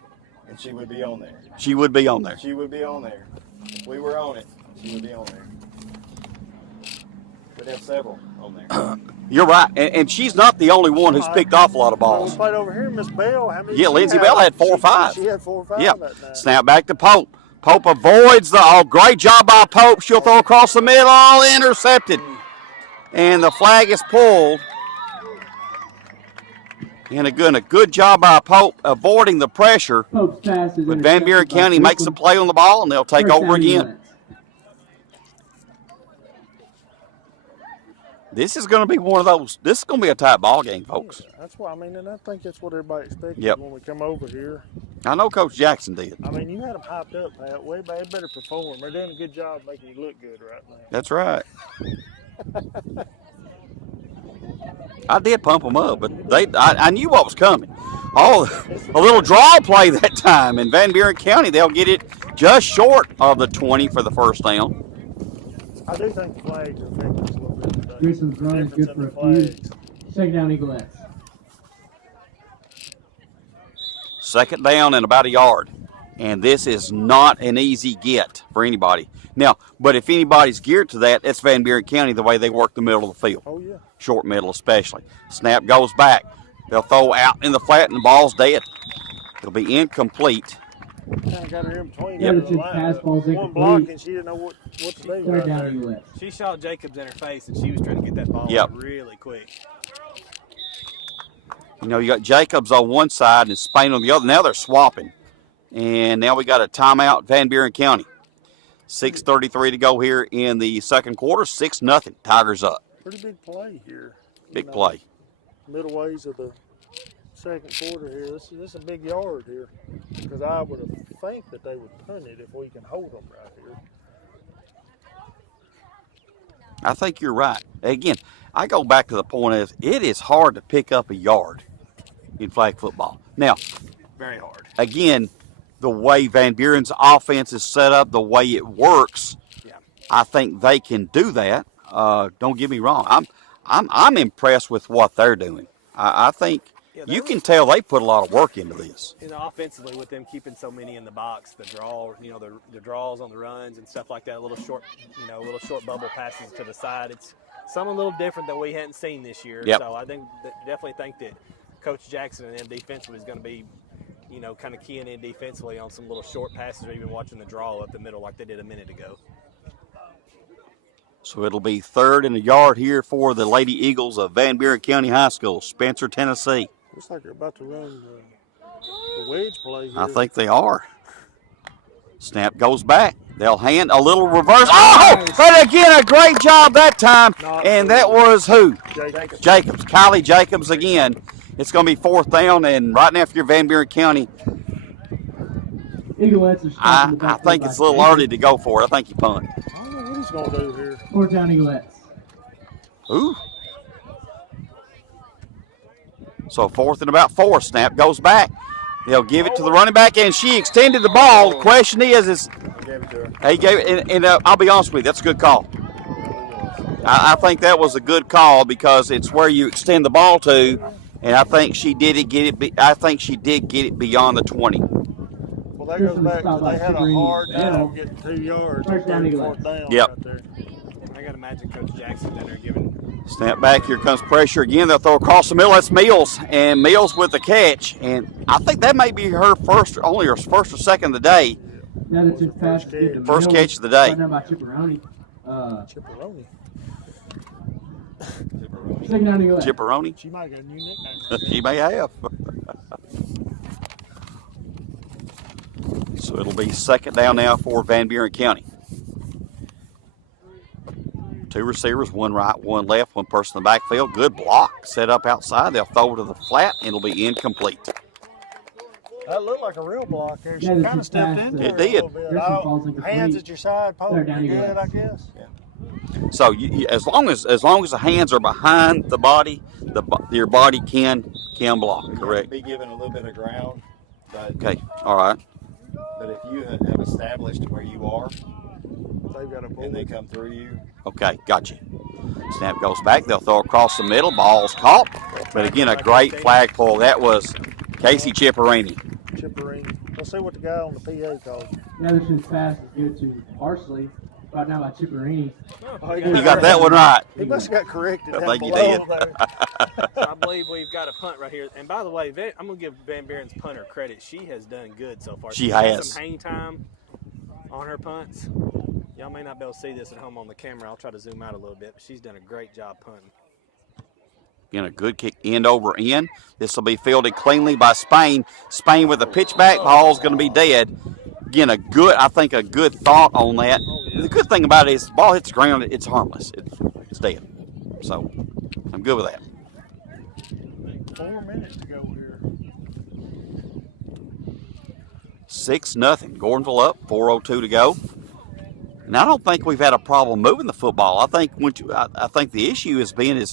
and she would be on there. She would be on there. She would be on there. If we were on it, she would be on there. We'd have several on there. You're right, and she's not the only one who's picked off a lot of We balls. played over here, Miss Bell. How many? Yeah, she Lindsay Bell had 4 or 5. She had 4 or 5 Yep. that night. Snap back to Pope. Pope avoids great job by Pope. She'll throw across the middle, intercepted. And the flag is pulled. And again, a good job by Pope avoiding the pressure. Pope's pass is But Van Buren intercepted by County makes a Grissom. play on the ball, and they'll take First over down, again. Eaglettes. This is going to be one of those. This is going to be a tight ball game, folks. Yeah, that's what I mean, and I think that's what everybody expected Yep. when we come over here. I know Coach Jackson did. I mean, you had them hyped up, Pat. They better perform. They're doing a good job making you look good right now. That's right. I did pump them up, but I knew what was coming. Oh, a little draw play that time in Van Buren County. They'll get it just short of the 20 for the first down. I do think the flags are affecting us a little bit today. Grissom's run is good for a few. Second down, Eaglettes. Second down and about a yard. And this is not an easy get for anybody. Now, but if anybody's geared to that, it's Van Buren County, the way they work the middle of the field. Oh, yeah. Short middle especially. Snap goes back. They'll throw out in the flat and the ball's dead. It'll be incomplete. Kind of got her in between. Yeah, the the two line. pass balls One incomplete. block, and she didn't know what to do. Third Right down, there. Eaglettes. She shot Jacobs in her face, and she was trying to get that ball Yep. really quick. You know, you got Jacobs on one side and Spain on the other. Now they're swapping. And now we got a timeout, Van Buren County. 6:33 to go here in the second quarter. 6-0. Tigers up. Pretty big play here. Big play. Middle ways of the second quarter here. This is a big yard here. Because I would have think that they would punt it if we can hold them right here. I think you're right. Again, I go back to the point of it is hard to pick up a yard in flag football. Now, Very hard. again, the way Van Buren's offense is set up, the way it works, Yeah. I think they can do that. Don't get me wrong. I'm impressed with what they're doing. I think Yeah, you can tell they put a lot of work into this. You know, offensively, with them keeping so many in the box, the draw, you know, the draws on the runs and stuff like that, little short bubble passes to the side. It's something a little different that we hadn't seen this year. Yep. So I definitely think that Coach Jackson and them defensively is going to be, you know, kind of keying in defensively on some little short passes or even watching the draw up the middle like they did a minute ago. So it'll be third and a yard here for the Lady Eagles of Van Buren County High School, Spencer, Tennessee. Looks like they're about to run the wedge play here. I think they are. Snap goes back. They'll hand a little reverse. Oh! And again, a great job that time. And that was who? Jacobs. Kylie Jacobs again. It's going to be fourth down, and right now, if you're Van Buren County, Eaglettes are I stopping the back think by it's a little Jacobs. early to go for it. I think you punt. I don't know what he's going to do here. Fourth down, Eaglettes. Ooh. So fourth and about 4. Snap goes back. They'll give it to the running back, and she extended the ball. The question is Gave it to her. he gave it, and I'll be honest with you, that's a good call. I think that was a good call because it's where you extend the ball to, and I think she did get it beyond the 20. Well, that goes back to they had a hard time getting 2 yards. First down, Fourth down Yep. right there. I got to imagine Coach Jackson down there giving. Snap back, here comes pressure again. They'll throw across the middle. That's Mills, and Mills with the catch. And I think that may be her first or second of the day. Now the two passes give to First Mills. catch of the day. Right now by Chipperoni. Chipperoni. Second down, Eaglettes. Chipperoni. She might have got a new nickname. She may have. So it'll be second down now for Van Buren County. 2 receivers, 1 right, 1 left, 1 person in the backfield. Good block. Set up outside. They'll throw to the flat, and it'll be incomplete. That looked like a real block there. She Yeah, this kind of is stepped fast, in It there did. a little bit. Grissom falls incomplete. Hands at your side, poke. Third down, You're Eaglettes. good, I guess. So as long as the hands are behind the body, your body can block. Correct. Be given a little bit of ground, but Okay. All right. if you have established where you are They've got a and they come through you, Okay. Gotcha. Snap goes back. They'll throw across the middle. Ball's caught. But again, a great flag pull. That was Casey Chipperini. Chipperini. Let's see what the guy on the PA calls. Now the two pass is good to Parsley. Right now by Chipperini. Oh, You got that one right. He must have got corrected. I down think you below did. there. I believe we've got a punt right here. And by the way, I'm going to give Van Buren's punter credit. She has done good so far. She She's had has. some hang time on her punts. Y'all may not be able to see this at home on the camera. I'll try to zoom out a little bit, but she's done a great job punting. Again, a good kick end over end. This will be fielded cleanly by Spain. Spain with a pitchback. Ball's going to be dead. Again, a good thought on that. The good thing about it is the ball hits the ground, it's harmless. It's dead. So I'm good with that. 4 minutes to go here. 6-0. Gordonsville up. 4:02 to go. And I don't think we've had a problem moving the football. I think I think the issue has been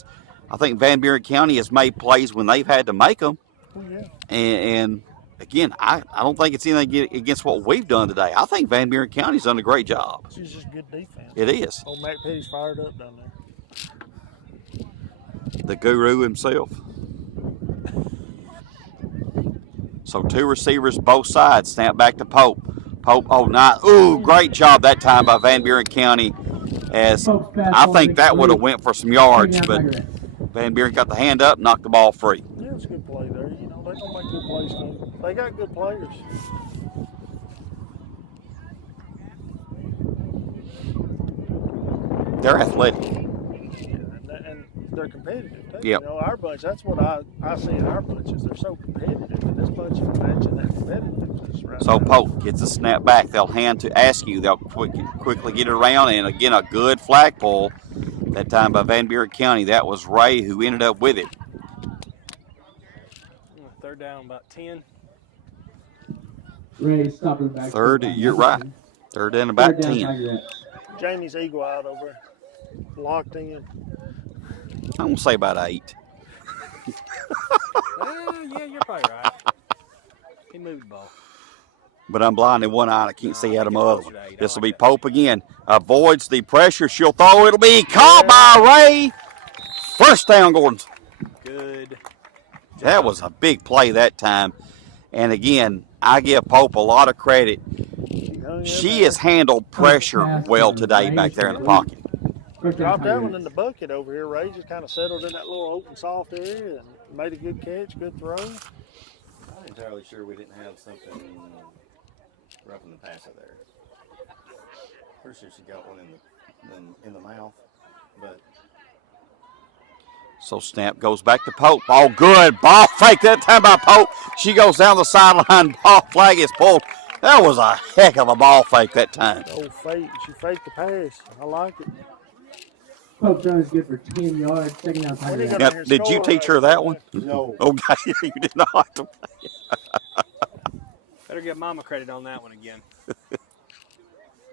I think Van Buren County has made plays when they've had to make them. Oh, yeah. And again, I don't think it's anything against what we've done today. I think Van Buren County's done a great job. It's just good defense. It is. Old Matt Petty's fired up down there. The guru himself. So 2 receivers both sides. Snap back to Pope. Pope, great job that time by Van Buren County. As I think that would have went for some yards, but Van Buren got the hand up, knocked the ball free. Yeah, it was a good play there. You know, they're going to make good plays, too. They got good players. They're athletic. And they're competitive, too. Yep. You know, our bunch, that's what I see in our bunches. They're so competitive, and this bunch is matching that competitiveness right So now. Pope gets a snap back. They'll hand to Askew. They'll quickly get it around, and again, a good flag pull. That time by Van Buren County. That was Ray who ended up with it. 3rd down, about 10. Ray, stop in the back. You're right. 3rd down, about 10. Tigers. Jamie's eagle out over there. Locked in. I'm going to say about 8. Yeah, you're probably right. He moved the ball. But I'm blind in one eye. I can't see out of my other one. I This will like be that. Pope again. Avoids the pressure. She'll throw. It'll be caught by Ray. 1st down, Gordons. Good. That was a big play that time. And again, I give Pope a lot of credit. She has handled pressure well today back there in the pocket. First down, Dropped that one Tigers. in the bucket over here. Ray just kind of settled in that little open, soft area and made a good catch, good throw. I'm not entirely sure we didn't have something rough in the passer there. Pretty sure she got one in the mouth, but So snap goes back to Pope. All good. Ball fake that time by Pope. She goes down the sideline. Ball flag is pulled. That was a heck of a ball fake that time. Old fake. She faked the pass. I like it. Pope John is good for 10 yards. 2nd down, Tigers. Yep. Now, did you teach her that one? no. Okay, you did not. Better give Mama credit on that one again.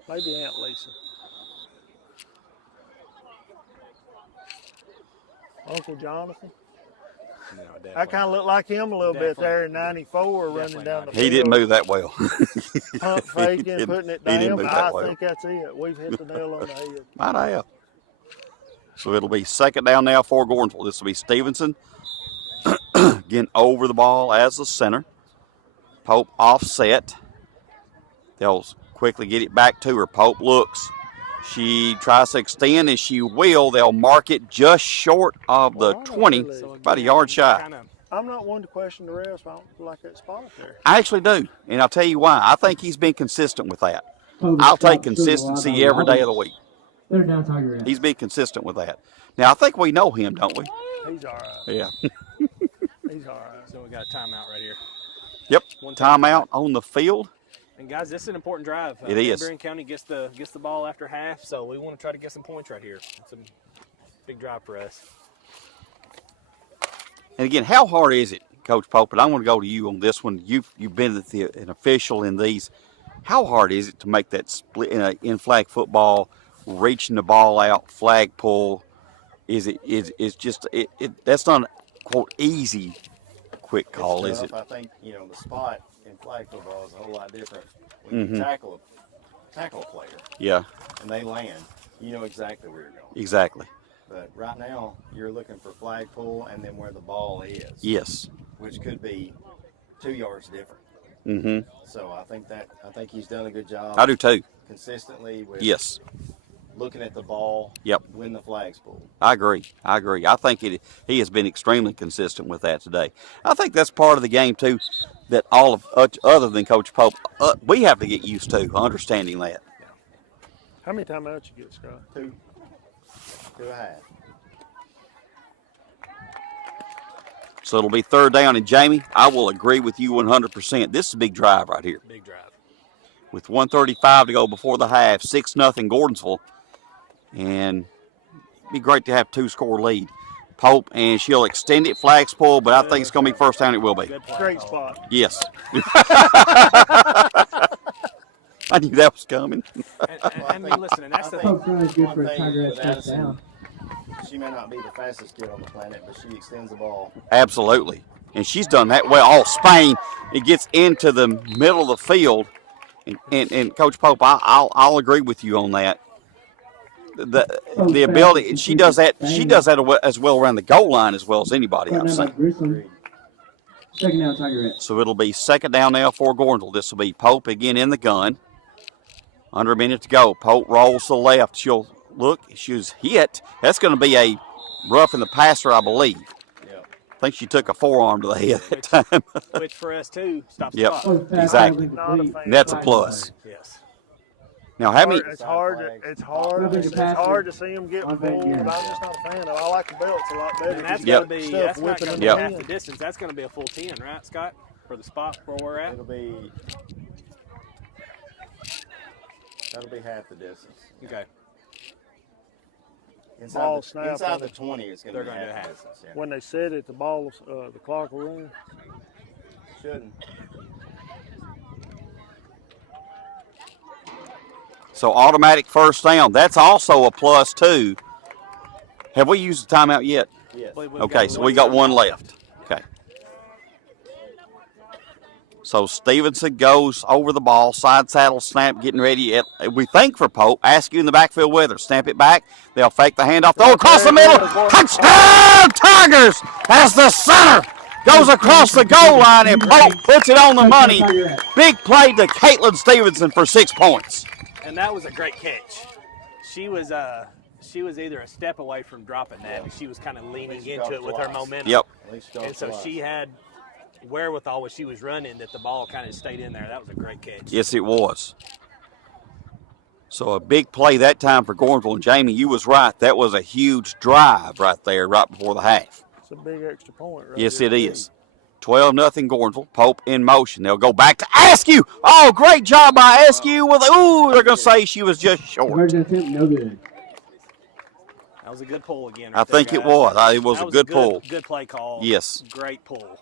Maybe Aunt Lisa. Uncle Jonathan. No, definitely. I kind of look like him a little bit Definitely. there in '94 running Definitely down the not. field. He didn't move that well. Pump faking, putting it He didn't down. move I that well. think that's it. We've hit the nail on the head. Might have. So it'll be 2nd down now for Gordonsville. This will be Stevenson. Again, over the ball as the center. Pope offset. They'll quickly get it back to her. Pope looks. She tries to extend, and she will. They'll mark it just short of the 20, about a yard shy. I'm not one to question the refs. I don't like that spot there. I actually do, and I'll tell you why. I think he's been consistent with that. Pope I'll stopped take consistency short every day of the week. 3rd down, Tigers. He's been consistent with that. Now, I think we know him, don't we? He's all right. Yeah. He's all right. So we got a timeout right here. Yep. One Timeout on the field. And guys, this is an important drive. It is. Buren County gets the ball after half, so we want to try to get some points right here. It's a big drive for us. And again, how hard is it, Coach Pope? And I want to go to you on this one. You've been an official in these. How hard is it to make that split in flag football, reaching the ball out, flag pull? Is that's not quote easy, quick call, It's is it? tough. I think the spot in flag football is a whole lot different. When you tackle a player Yeah, and they land, you know exactly where you're going. exactly. But right now, you're looking for flag pull and then where the ball is, Yes. which could be 2 yards different. Mm-hmm. So I think he's done a good job. I do too. Consistently with Yes. looking at the ball. Yep. When the flag's pulled. I agree. I think he has been extremely consistent with that today. I think that's part of the game too, that all of other than Coach Pope, we have to get used to understanding that. How many timeouts you get, Scott? 2 2.5. So it'll be 3rd down. And Jamie, I will agree with you 100%. This is a big drive right here. Big drive. With 1:35 to go before the half, 6-0 Gordonsville. And be great to have 2-score lead. Pope, and she'll extend it, flag spoil, but I think it's going to be first down. It will be. Good play Great call. spot. Yes. I knew that was coming. I mean, listen, and that's the Pope's thing. running good One for a thing Tiger with at first Addison, down. she may not be the fastest kid on the planet, but she extends the ball. Absolutely. And she's done that well. Oh, Spain, it gets into the middle of the field. And Coach Pope, I'll agree with you on that. The ability, she does that as well around the goal line as well as anybody I've Front down by seen. Grissom. Second down, Tigerette. So it'll be second down now for Gordonsville. This will be Pope again in the gun. Under a minute to go. Pope rolls to the left. She'll look. She's hit. That's going to be a rough in the passer, I believe. Yep. I think she took a forearm to the head that time. Which for us too stops Yep. the clock. Oh, pass Exactly. ball's Not a incomplete. fan. And that's a plus. Yes. Now, how many? It's hard to see them get On pulled. back I'm gear. just not a fan of it. I like the belts a lot better. And that's Yep. going to be Stuff that's not whipping going to in be Yep. half the distance. That's going to be a full 10, right, Scott? For the spot where we're at. That'll be half the distance. Okay. Ball snap Inside on the the- 20, it's going They're to be gonna do half the half. distance. Yeah. When they set it, the clock will run. Shouldn't. So automatic first down. That's also a plus too. Have we used the timeout yet? Yes. Okay, so we got one left. Okay. So Stevenson goes over the ball, side saddle snap, getting ready. We think for Pope. Ask you in the backfield whether snap it back. They'll fake the handoff. Throw across the middle. Touchdown Tigers! As the center goes across the goal line and Pope puts it on the money. Big play to Caitlin Stevenson for 6 points. And that was a great catch. She was either a step away from dropping that, and she was kind of leaning into it with her momentum. Yep. At least go And so twice. she had wherewithal when she was running that the ball kind of stayed in there. That was a great catch. Yes, it was. So a big play that time for Gordonsville. And Jamie, you was right. That was a huge drive right there, right before the half. It's a big extra point, right? Yes, there. it is. 12-0 Gordonsville. Pope in motion. They'll go back to Askew. Oh, great job by Askew. They're going to say she was just short. Emergent attempt, no good. That was a good pull again. I Right there, think it guys. was. It was That a good pull. Good play call. Yes. Great pull.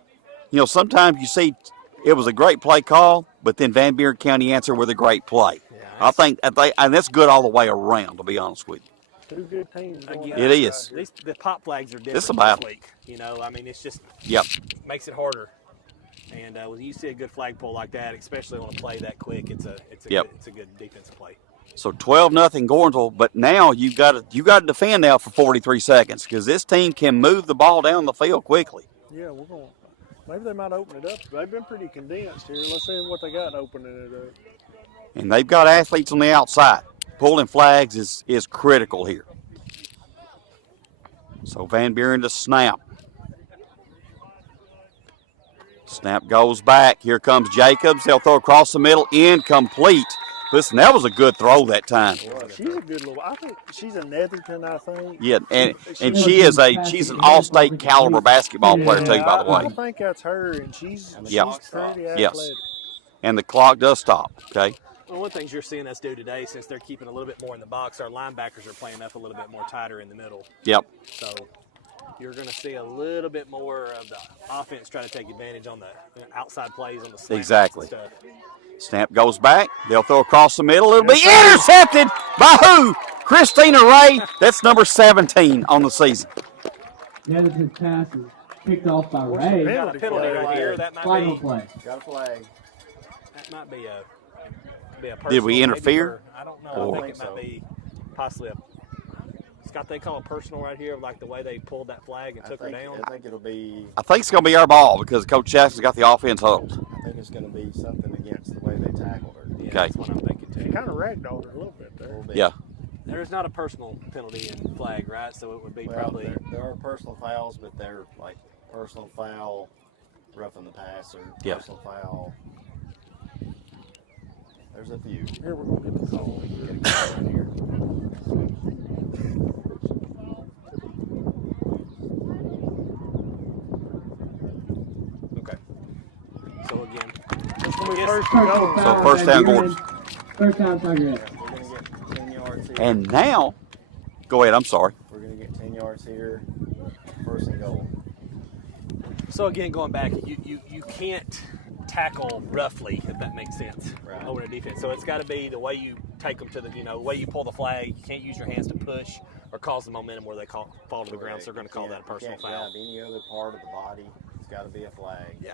You know, sometimes you see it was a great play call, but then Van Buren County answered with a great play. Yeah, I think, and that's good all the way around, to be honest with you. Two good teams. going Again, It at is. right The pop flags are different It's a battle. this week. You know, I mean, it's just Yep. makes it harder. And when you see a good flag pull like that, especially on a play that quick, it's a Yep. good defensive play. So 12-0 Gordonsville, but now you got to defend now for 43 seconds because this team can move the ball down the field quickly. here. Yeah, we're going. Maybe they might open it up. They've been pretty condensed here. Let's see what they got opening it up. And they've got athletes on the outside. Pulling flags is critical here. So Van Buren to snap. Snap goes back. Here comes Jacobs. They'll throw across the middle. Incomplete. Listen, that was a good throw that time. She's a good little. I think she's a Netherton. I think. Yeah, and she's an all-state caliber basketball player too, by the I way. think that's her, and she's Yep. pretty athletic. Yes. And the clock does stop. Okay. Well, one of the things you're seeing us do today, since they're keeping a little bit more in the box, our linebackers are playing up a little bit more tighter in the middle. Yep. So you're going to see a little bit more of the offense try to take advantage on the outside plays on the slants Exactly. and stuff. Snap goes back. They'll throw across the middle. It'll be intercepted by who? Christina Ray. That's number 17 on the season. Netherton's pass is picked off by the Ray. We got a penalty right here. That might Final be. play. Got a flag. That might be a personal, Did we maybe interfere? I don't know. Or- I think it might be possibly a. Scott, they call a personal right here, like the way they pulled that flag and took her down. I think it'll be. I think it's going to be our ball because Coach Jackson's got the offense huddled. I think it's going to be something against the way they tackled her. Yeah, Okay. that's what I'm thinking too. Kind of ragdolled her a little bit A there. little bit. Yeah. There's not a personal penalty in flag, right? So it would be Well, probably. there are personal fouls, but they're like personal foul, roughing the passer, Yeah. personal foul. There's a few. Here we're gonna get the call. Get a guy right here. Okay. So again, It's gonna be Yes. first Personal and goal. foul on first down Van Buren. Gordonsville. First down, Tiger. We're going to get 10 yards here. And now, go ahead. I'm sorry. We're going to get yards here, first and goal. So again, going back, you can't tackle roughly, if that makes sense, Right. over the defense. So it's got to be the way you take them to the, the way you pull the flag. You can't use your hands to push or cause the momentum where they fall to the ground. So they're going to call that a personal you foul. can't grab any other part of the body. It's got to be a flag. Yeah.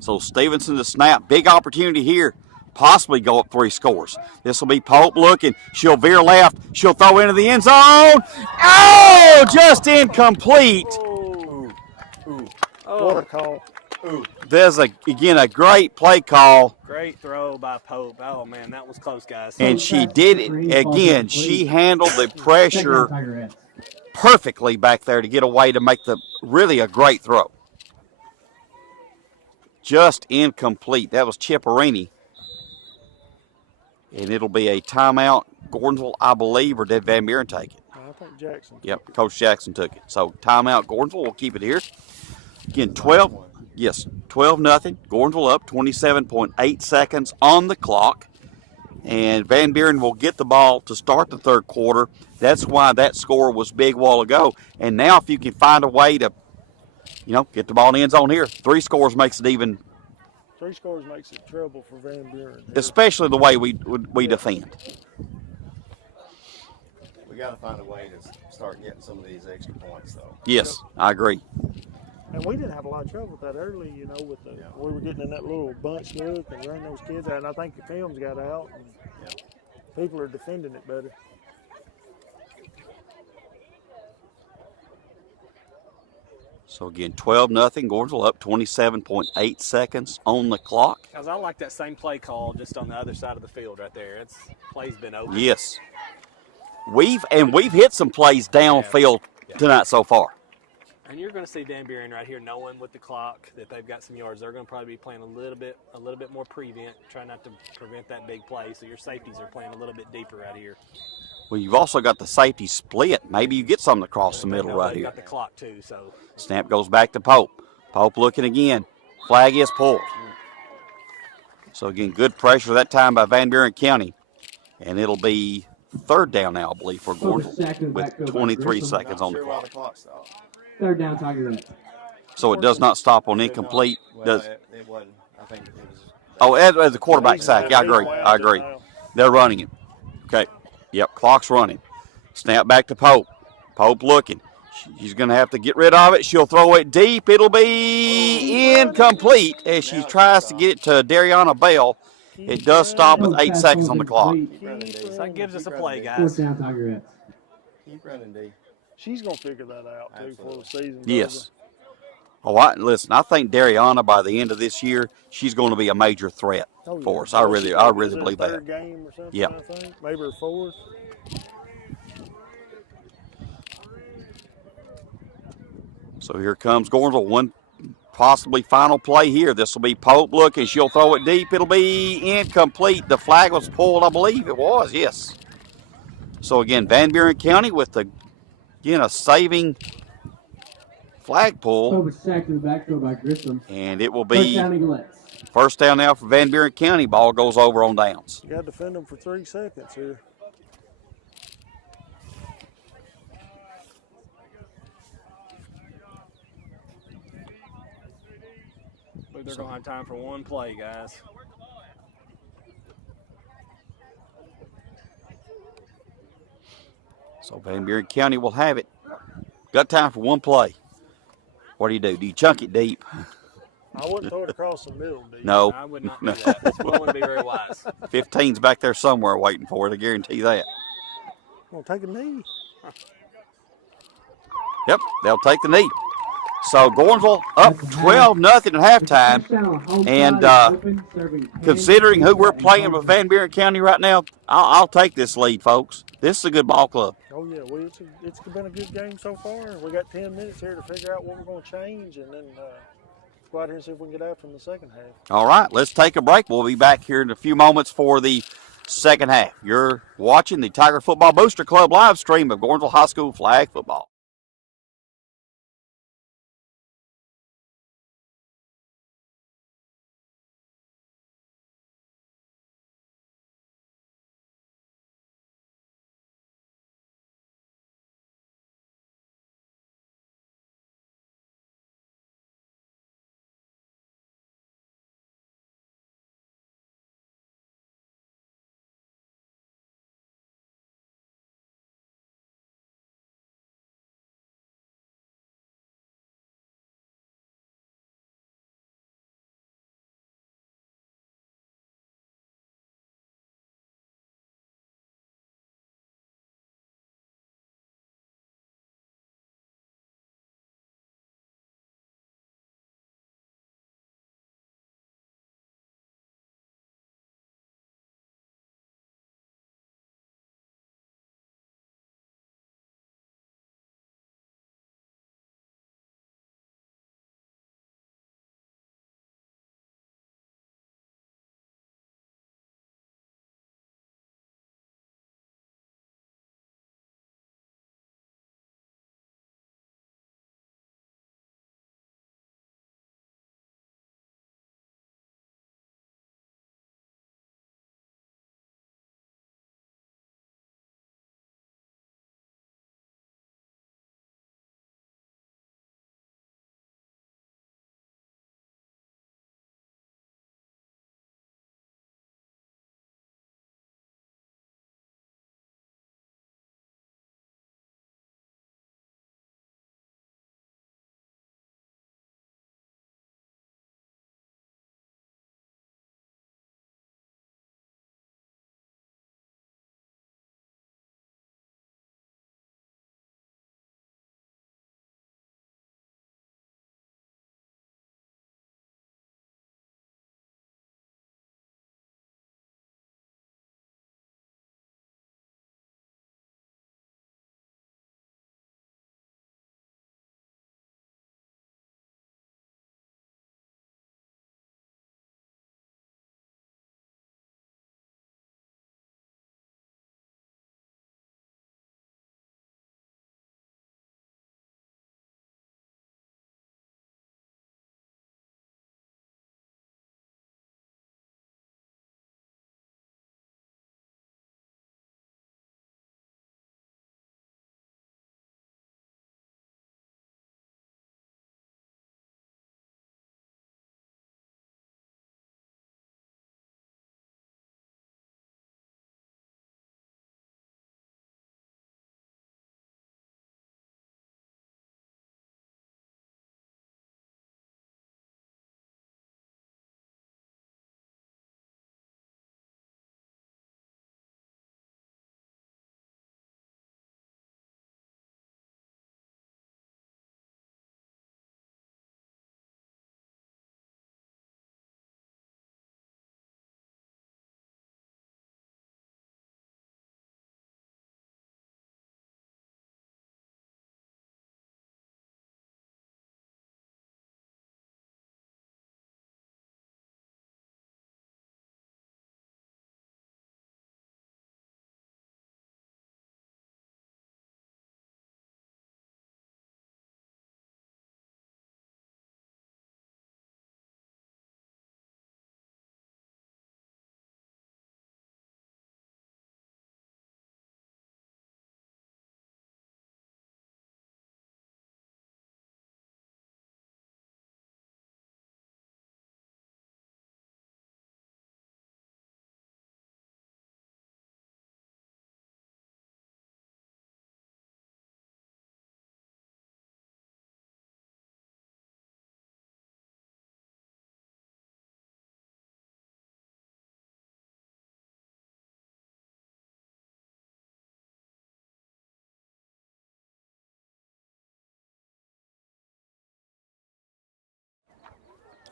So Stevenson to snap. Big opportunity here. Possibly go up 3 scores. This will be Pope looking. She'll veer left. She'll throw into the end zone. Oh, just incomplete. What a call. There's, again, a great play call. Great throw by Pope. Oh, man, that was close, guys. And she did it again. She handled the pressure perfectly back there to get away to make really a great throw. Just incomplete. That was Chipperini. And it'll be a timeout. Gordonsville, I believe, or did Van Buren take it? I think Jackson. Yep, Coach Jackson took it. So timeout, Gordonsville. We'll keep it here. Again, 12. Yes, 12-0. Gordonsville up 27.8 seconds on the clock. And Van Buren will get the ball to start the third quarter. That's why that score was big a while ago. And now if you can find a way to, get the ball in the end zone here, 3 scores makes it even. 3 scores makes it trouble for Van Buren. Especially the way we defend. We got to find a way to start getting some of these extra points, though. Yes, I agree. And we didn't have a lot of trouble with that early, with we were getting in that little bunch look and running those kids out. And I think the films got out and people are defending it better. So again, 12-0. Gordonsville up 27.8 seconds on the clock. Guys, I like that same play call just on the other side of the field right there. Play's been open. Yes. We've hit some plays downfield tonight so far. And you're going to see Van Buren right here, knowing with the clock that they've got some yards. They're going to probably be playing a little bit more prevent, trying not to prevent that big play. So your safeties are playing a little bit deeper right here. Well, you've also got the safety split. Maybe you get something across the middle right here. Got the clock too. So snap goes back to Pope. Pope looking again. Flag is pulled. So again, good pressure that time by Van Buren County, and it'll be third down now, I believe, for Gordonsville with 23 seconds on the clock. Third down, Tiger Red. So it does not stop on incomplete. Well, it wasn't. I think it was. Oh, as the quarterback sack. Yeah, I agree. They're running it. Okay. Yep, clock's running. Snap back to Pope. Pope looking. She's going to have to get rid of it. She'll throw it deep. It'll be incomplete as she tries to get it to Dariana Bell. It does stop with 8 seconds on the clock. So that gives us a play, guys. Fourth down, Tiger Red. Keep running, D. She's going to figure that out, too, before the season. Yes. Listen, I think Dariana, by the end of this year, she's going to be a major threat for us. I really believe that. Third game or something, Yeah. I think. Maybe her fourth. So here comes Gordonsville. One possibly final play here. This will be Pope looking. She'll throw it deep. It'll be incomplete. The flag was pulled, I believe it was, yes. So again, Van Buren County with a saving flag pull. Over sacked in the backfield by Grissom. And it will First be down, Eaglettes. first down now for Van Buren County. Ball goes over on downs. You got to defend them for 3 seconds here. But they're going to have time for one play, guys. So Van Buren County will have it. Got time for one play. What do? Do you chunk it deep? I wouldn't throw it across the middle, do you? No. I would not do that. This wouldn't be very wise. 15's back there somewhere waiting for it, I guarantee that. Well, take a knee. Yep, they'll take the knee. So Gordonsville up 12-0 at halftime. And considering who we're playing with Van Buren County right now, I'll take this lead, folks. This is a good ball club. Oh, yeah. Well, it's been a good game so far. We got 10 minutes here to figure out what we're going to change and then go out here and see if we can get after in the second half. All right, let's take a break. We'll be back here in a few moments for the second half. You're watching the Tiger Football Booster Club live stream of Gordonsville High School Flag Football.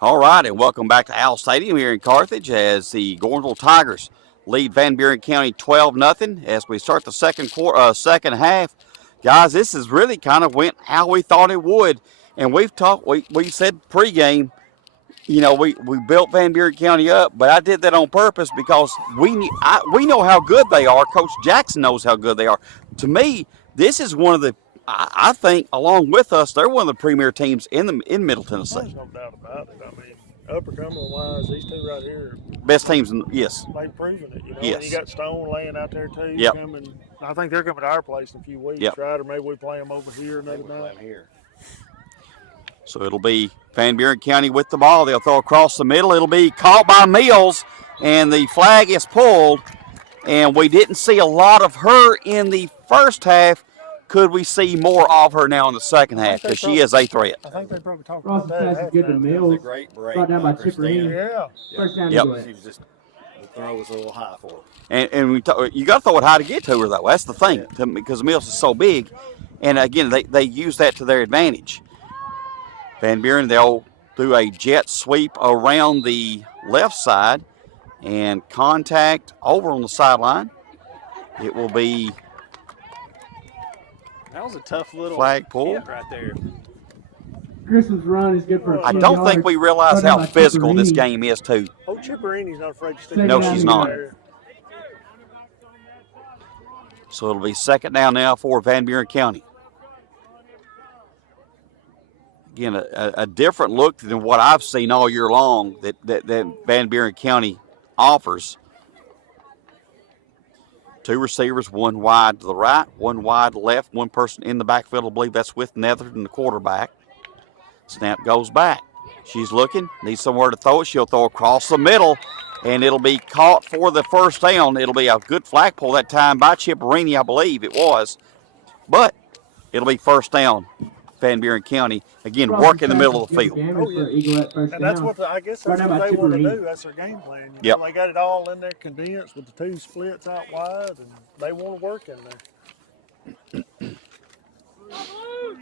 All right, and welcome back to Al Stadium here in Carthage as the Gordonsville Tigers lead Van Buren County 12-0 as we start the second half. Guys, this has really kind of went how we thought it would, and we said pregame, you know, we built Van Buren County up, but I did that on purpose because we know how good they are. Coach Jackson knows how good they are. To me, this is one of the, I think, along with us, they're one of the premier teams in Middle Tennessee. There's no doubt about it. I mean, Upper Cumberland-wise, these two right here, Best teams, yes. they've proven it. You know, Yes. and you got Stone laying out there too. Yep. Coming, I think they're coming to our place in a few weeks, Yep. right? Or maybe we play them over here another Maybe we'll play night. 'em here. So it'll be Van Buren County with the ball. They'll throw across the middle. It'll be caught by Mills, and the flag is pulled. And we didn't see a lot of her in the first half. Could we see more of her now in the second half? Because she is a threat. I think they probably talked Ross about that. pass is good to at halftime. That was Mills. a great break. Brought down by Christina. Chipperini. Yeah. First down Yep. to She it. was just, the throw was a little high for her. And you got to throw it high to get to her, though. That's the thing, because Mills is so big. And, again, they use that to their advantage. Van Buren, they'll do a jet sweep around the left side and contact over on the sideline. It will be That was a tough little flag pull. hit right there. Grissom's run is good for a I few don't yards. think we realize Brought down how by physical this Chipperini. game is, too. Oh, Chipperini's not afraid to stick. No, it down she's in not. there. So it'll be second down now for Van Buren County. Again, a different look than what I've seen all year long that Van Buren County offers. Two receivers, one wide to the right, one wide to the left, one person in the backfield. I believe that's with Netherton, the quarterback. Snap goes back. She's looking, needs somewhere to throw it. She'll throw across the middle, and it'll be caught for the first down. It'll be a good flag pull that time by Chipperini, I believe it was. But it'll be first down, Van Buren County. Again, work in the middle of the field. Oh, yeah. Eaglet first And that's down. what I guess Brought that's down what by they want to Chipperini. do. That's their game plan. You Yep. know, they got it all in there condensed with the two splits out wide, and they want to work in there.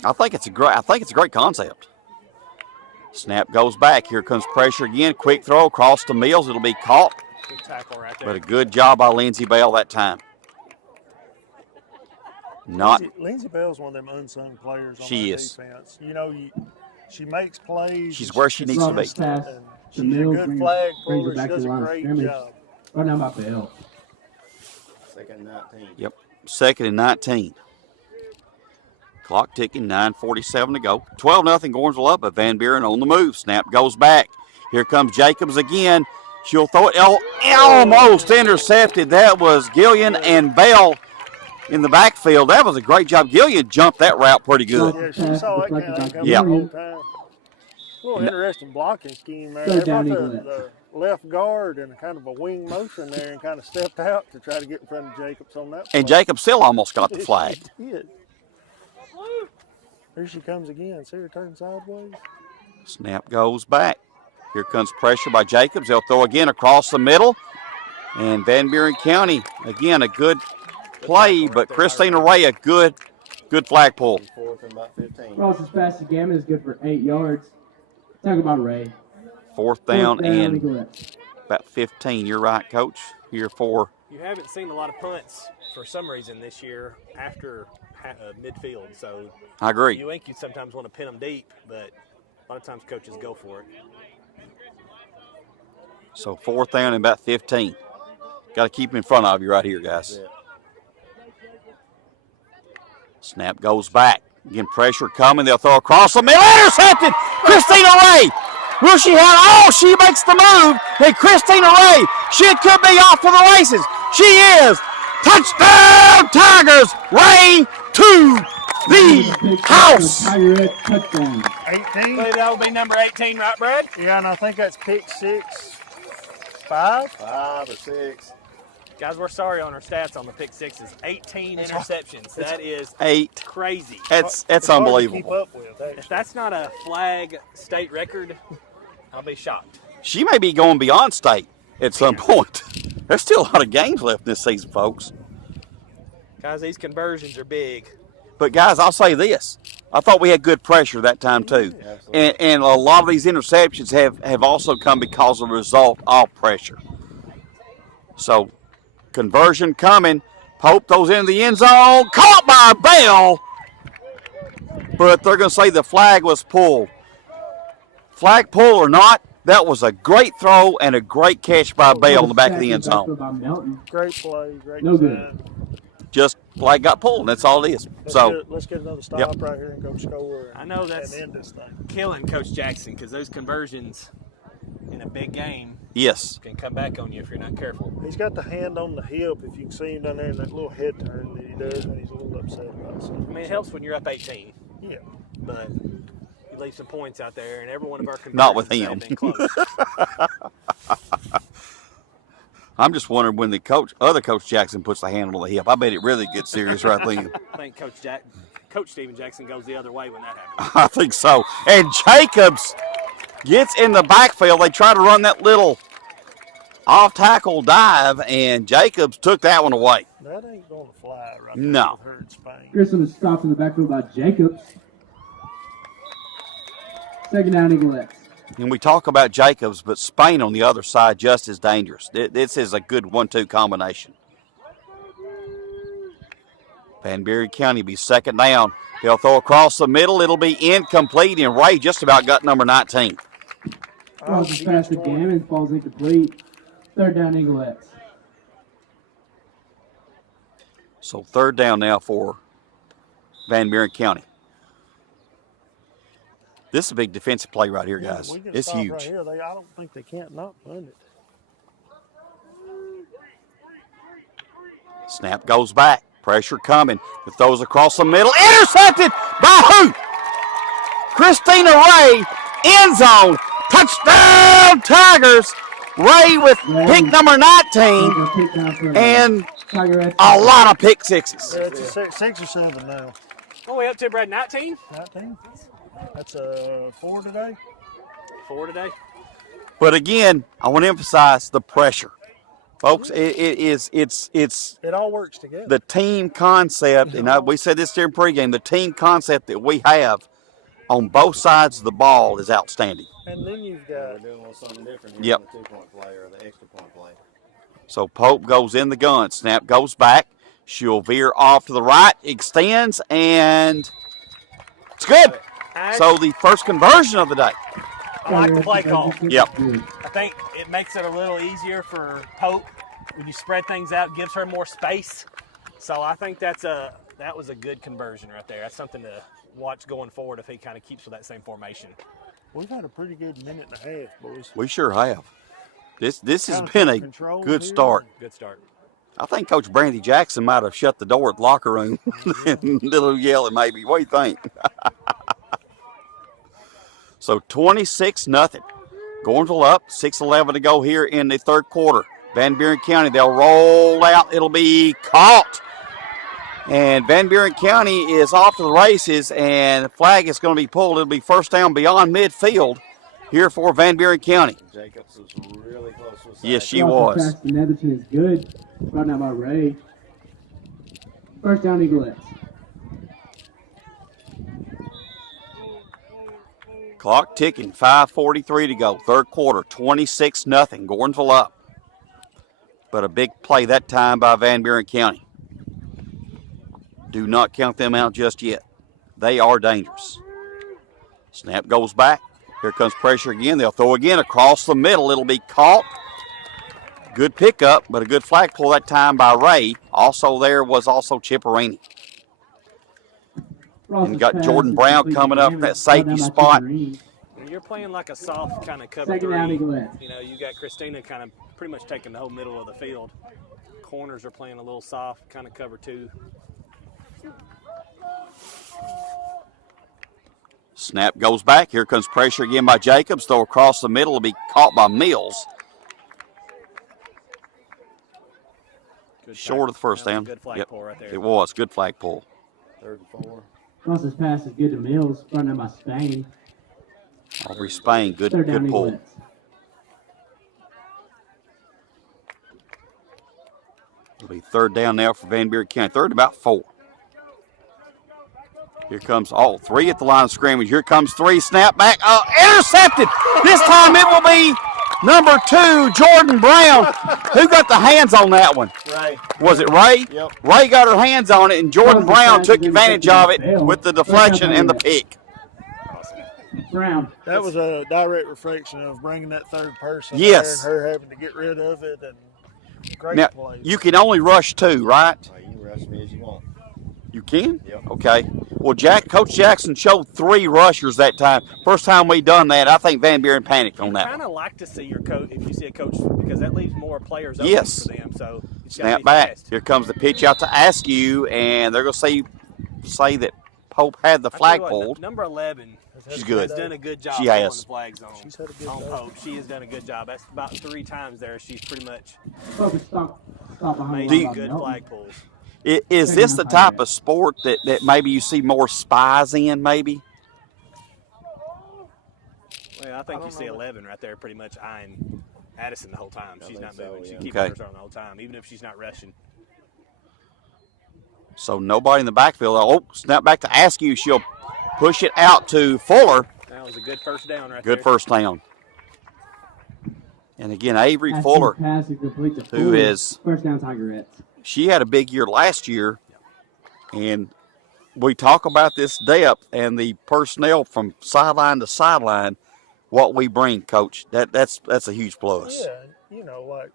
I think it's a great concept. Snap goes back. Here comes pressure again. Quick throw across to Mills. It'll be caught, Good tackle right there. but a good job by Lindsey Bell that time. Not Lindsey Bell's one of them unsung players on She that is. defense. You know, she makes plays. She's and where she needs to be. Roberts pass and to she's a Mills good brings- flag brings puller. it She back to does the a line of great scrimmage. job. Brought down by Bell. Second and 19. Yep. Second and 19. Clock ticking, 9:47 to go. 12-0 Gordonsville up, but Van Buren on the move. Snap goes back. Here comes Jacobs again. She'll throw it. Almost intercepted. That was Gillian and Bell in the backfield. That was a great job. Gillian jumped that route pretty good. Yeah, she saw that kind of thing coming Yeah. the whole time. A little interesting blocking scheme there. Third They brought down, the Eaglet. left guard in kind of a wing motion there and kind of stepped out to try to get in front of Jacobs on that And play. Jacobs still almost got the flag. She did. Here she comes again. See her turn sideways? Snap goes back. Here comes pressure by Jacobs. They'll throw again across the middle. And Van Buren County, again, a good play, but Christina Ray, a good flag pull. Fourth and about 15. Ross's pass to Gammon is good for 8 yards. Talk about Ray. Fourth down and Eaglet. about 15. You're right, Coach. Here for You haven't seen a lot of punts for some reason this year after midfield. So I agree. you think you sometimes want to pin them deep, but a lot of times coaches go for it. So fourth down and about 15. Got to keep in front of you right here, guys. Yeah. Snap goes back. Again, pressure coming. They'll throw across the middle. Intercepted! Christina Ray! Will she have? Oh, she makes the move. And Christina Ray, she could be off for the races. She is. Touchdown, Tigers! Ray to the house. Tiger touchdown. 18. That would be number 18, right, Brad? Yeah, and I think that's pick 6, 5. 5 or 6. Guys, we're sorry on our stats on the pick sixes. 18 interceptions. That is 8. crazy. That's It's hard to keep unbelievable. up with, If actually. that's not a flag state record, I'll be shocked. She may be going beyond state at some point. There's still a lot of games left this season, folks. Guys, these conversions are big. But, guys, I'll say this. I thought we had good pressure that time too. And a lot of these interceptions have also come because of the result of pressure. So conversion coming. Pope throws into the end zone. Caught by Bell. But they're going to say the flag was pulled. Flag pull or not, that was a great throw and a great catch by Bell in the back of the end zone. Great play, great No design. good. Just flag got pulled, and that's all it is. Let's get another stop Yep. right here and go score. I know that's and end this thing. killing Coach Jackson because those conversions in a big game Yes. can come back on you if you're not careful. He's got the hand on the hip. If you can see him down there in that little head turn that he does, and he's a little upset about something. I mean, it helps when you're up 18, Yeah. but you leave some points out there, and every one of our conversions Not with have him. been close. I'm just wondering when the other Coach Jackson puts the hand on the hip. I bet it really gets serious right then. I think Coach Steven Jackson goes the other way when that happens. I think so. And Jacobs gets in the backfield. They try to run that little off-tackle dive, and Jacobs took that one away. That ain't going to fly right No. there with her in Spain. Grissom is stopped in the backfield by Jacobs. Second down, Eaglettes. And we talk about Jacobs, but Spain on the other side just as dangerous. This is a good 1-2 combination. Van Buren County be second down. They'll throw across the middle. It'll be incomplete, and Ray just about got number 19. Crosses past again and falls incomplete. Third down, Eaglettes. So third down now for Van Buren County. This is a big defensive play right here, guys. We can It's stop huge. Right here. I don't think they can't not punt it. Snap goes back. Pressure coming. It throws across the middle. Intercepted by who? Christina Ray. End zone. Touchdown, Tigers. Ray with pick number 19 and a lot of pick sixes. Yeah, it's a 6 or 7 now. Oh, we up to Brad 19? 19? That's a 4 today. 4 today. But again, I want to emphasize the pressure. Folks, it's It all works together. the team concept, and we said this during pregame, the team concept that we have on both sides of the ball is outstanding. And then you've We're got doing a little something different here Yep. on the 2-point play or the extra point play. So Pope goes in the gun. Snap goes back. She'll veer off to the right, extends, and it's good. So the first conversion of the day. I like the play call. Yep. I think it makes it a little easier for Pope when you spread things out, gives her more space. So I think that was a good conversion right there. That's something to watch going forward if he kind of keeps with that same formation. we've had a pretty good minute and a half, boys. We sure have. This has Kinda been a control good here. start. Good start. I think Coach Brandy Jackson might have shut the door at the locker room. Little yelling maybe. What do you think? So 26-0. Gordonsville up, 6:11 to go here in the third quarter. Van Buren County, they'll roll out. It'll be caught. And Van Buren County is off to the races, and the flag is going to be pulled. It'll be first down beyond midfield here for Van Buren County. Jacobs was really close to a sack. Yes, she was. Pass to Netherton is good. Brought out by Ray. First down, Eaglettes. Clock ticking, 5:43 to go. Third quarter, 26-0. Gordonsville up. But a big play that time by Van Buren County. Do not count them out just yet. They are dangerous. Snap goes back. Here comes pressure again. They'll throw again across the middle. It'll be caught. Good pickup, but a good flag pull that time by Ray. Also there was also Chipperini. And you got Jordan Brown coming up that safety spot. When you're playing like a soft kind of cover Second down, three, Eaglettes. you know, you got Christina kind of pretty much taking the whole middle of the field. Corners are playing a little soft kind of cover 2. Snap goes back. Here comes pressure again by Jacobs. Throw across the middle. Will be caught by Mills. Good Short of the first that was a down. Good flag Yep. pull right there. It was. Good flag pull. 3rd and 4. Crosses pass is good to Mills. Brought out by Spain. Aubrey Spain. Good Third down, pull. Eaglettes. It'll be third down now for Van Buren County. Third about 4. Here comes all three at the line of scrimmage. Here comes three. Snap back. Intercepted. This time it will be number 2, Jordan Brown. Who got the hands on that one? Ray. Was it Ray? Yep. Ray got her hands on it, and Jordan Brown took advantage of it with the deflection and the pick. Brown. That was a direct reflection of bringing that third person Yes. there and her having to get rid of it. And great Now, play. you can only rush 2, right? You can rush me as you want. You can? Yep. Okay. Well, Coach Jackson showed 3 rushers that time. First time we done that, I think Van Buren panicked on that Kind one. of like to see your coach if you see a coach because that leaves more players open Yes. for them. So it's gotta Snap be back. fast. Here comes the pitch out to Askew, and they're going to say that Pope had the I tell flag you what, pulled. Number 11 She's good. has done a good job She pulling has. the flags on, She's had a good on day. Pope. She has done a good job. That's about 3 times there. She's pretty much Focus, stop behind made the some line. good flag pulls. Is this the type of sport that maybe you see more spies in, maybe? Well, I think you see 11 right there pretty much eyeing Addison the whole time. She's think not so, moving. She yeah. keeps Okay. hers on the whole time, even if she's not rushing. So nobody in the backfield. Oh, snap back to Askew. She'll push it out to Fuller. That was a good first down right Good there. first down. And again, Avery Askew Fuller, pass is complete to who Fuller. is- First down, Tigerettes. she had a big year last year. And we talk about this depth and the personnel from sideline to sideline, what we bring, Coach. That's a huge plus. Yeah, you know, like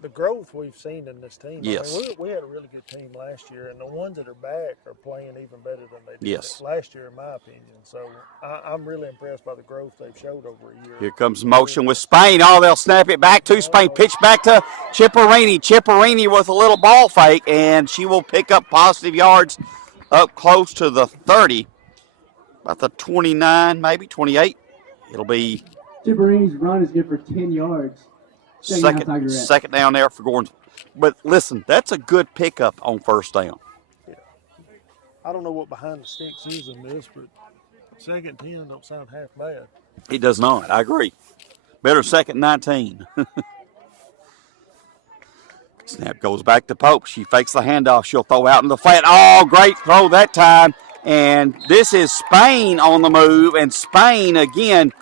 the growth we've seen in this team. Yes. I mean, we had a really good team last year, and the ones that are back are playing even better than they did Yes. last year, in my opinion. So I'm really impressed by the growth they've showed over a year. Here comes motion with Spain. Oh, they'll snap it back to Spain. Pitch back to Chipperini. Chipperini with a little ball fake, and she will pick up positive yards up close to the 30, about the 29, maybe 28. It'll be Chipperini's run is good for 10 yards. second down there for Gordonsville. But listen, that's a good pickup on first down. I don't know what behind the sticks is in this, but second 10 don't sound half bad. It does not. I agree. Better second 19. Snap goes back to Pope. She fakes the handoff. She'll throw out in the flat. Oh, great throw that time. And this is Spain on the move. And Spain again.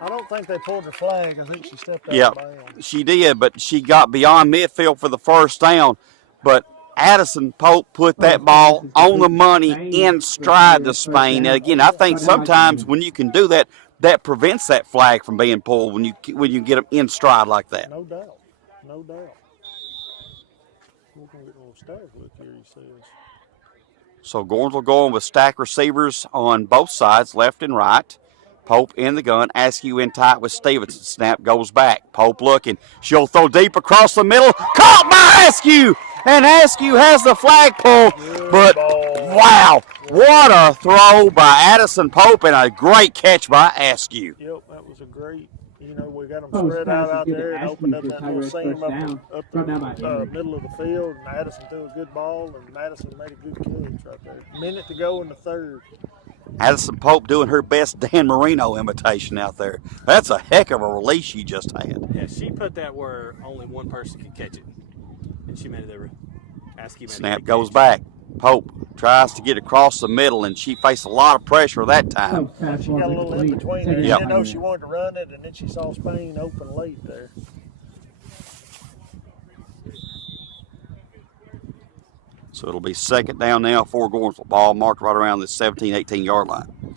I don't think they pulled the flag. I think she stepped out Yeah, of bounds. she did, but she got beyond midfield for the first down. But Addison Pope put that ball on the money in stride to Spain. And again, I think sometimes when you can do that, that prevents that flag from being pulled when you get them in stride like that. No doubt. No doubt. We're going to get a little stack look here, he says. So Gordonsville going with stack receivers on both sides, left and right. Pope in the gun. Askew in tight with Stevenson. Snap goes back. Pope looking. She'll throw deep across the middle. Caught by Askew! And Askew has the flag pull. But wow, what a throw by Addison Pope and a great catch by Askew. Yep, that was a great. You know, we got them Post spread pass out is good there to and Askew opened up for that little Tigerettes seam first down. up Brought down by the Henry. middle of the field, and Addison threw a good ball, and Madison made a good catch right there. Minute to go in the third. Addison Pope doing her best Dan Marino imitation out there. That's a heck of a release she just had. Yeah, she put that where only one person could catch it, and she made it over. Askew made Snap it goes back. Pope tries to get across the middle, and she faced a lot of pressure that time. Post pass She got a was little in complete. between there. Second She Yep. didn't down, know she wanted to run it, and then she saw Spain open late there. So it'll be second down now for Gordonsville. Ball marked right around the 17, 18-yard line.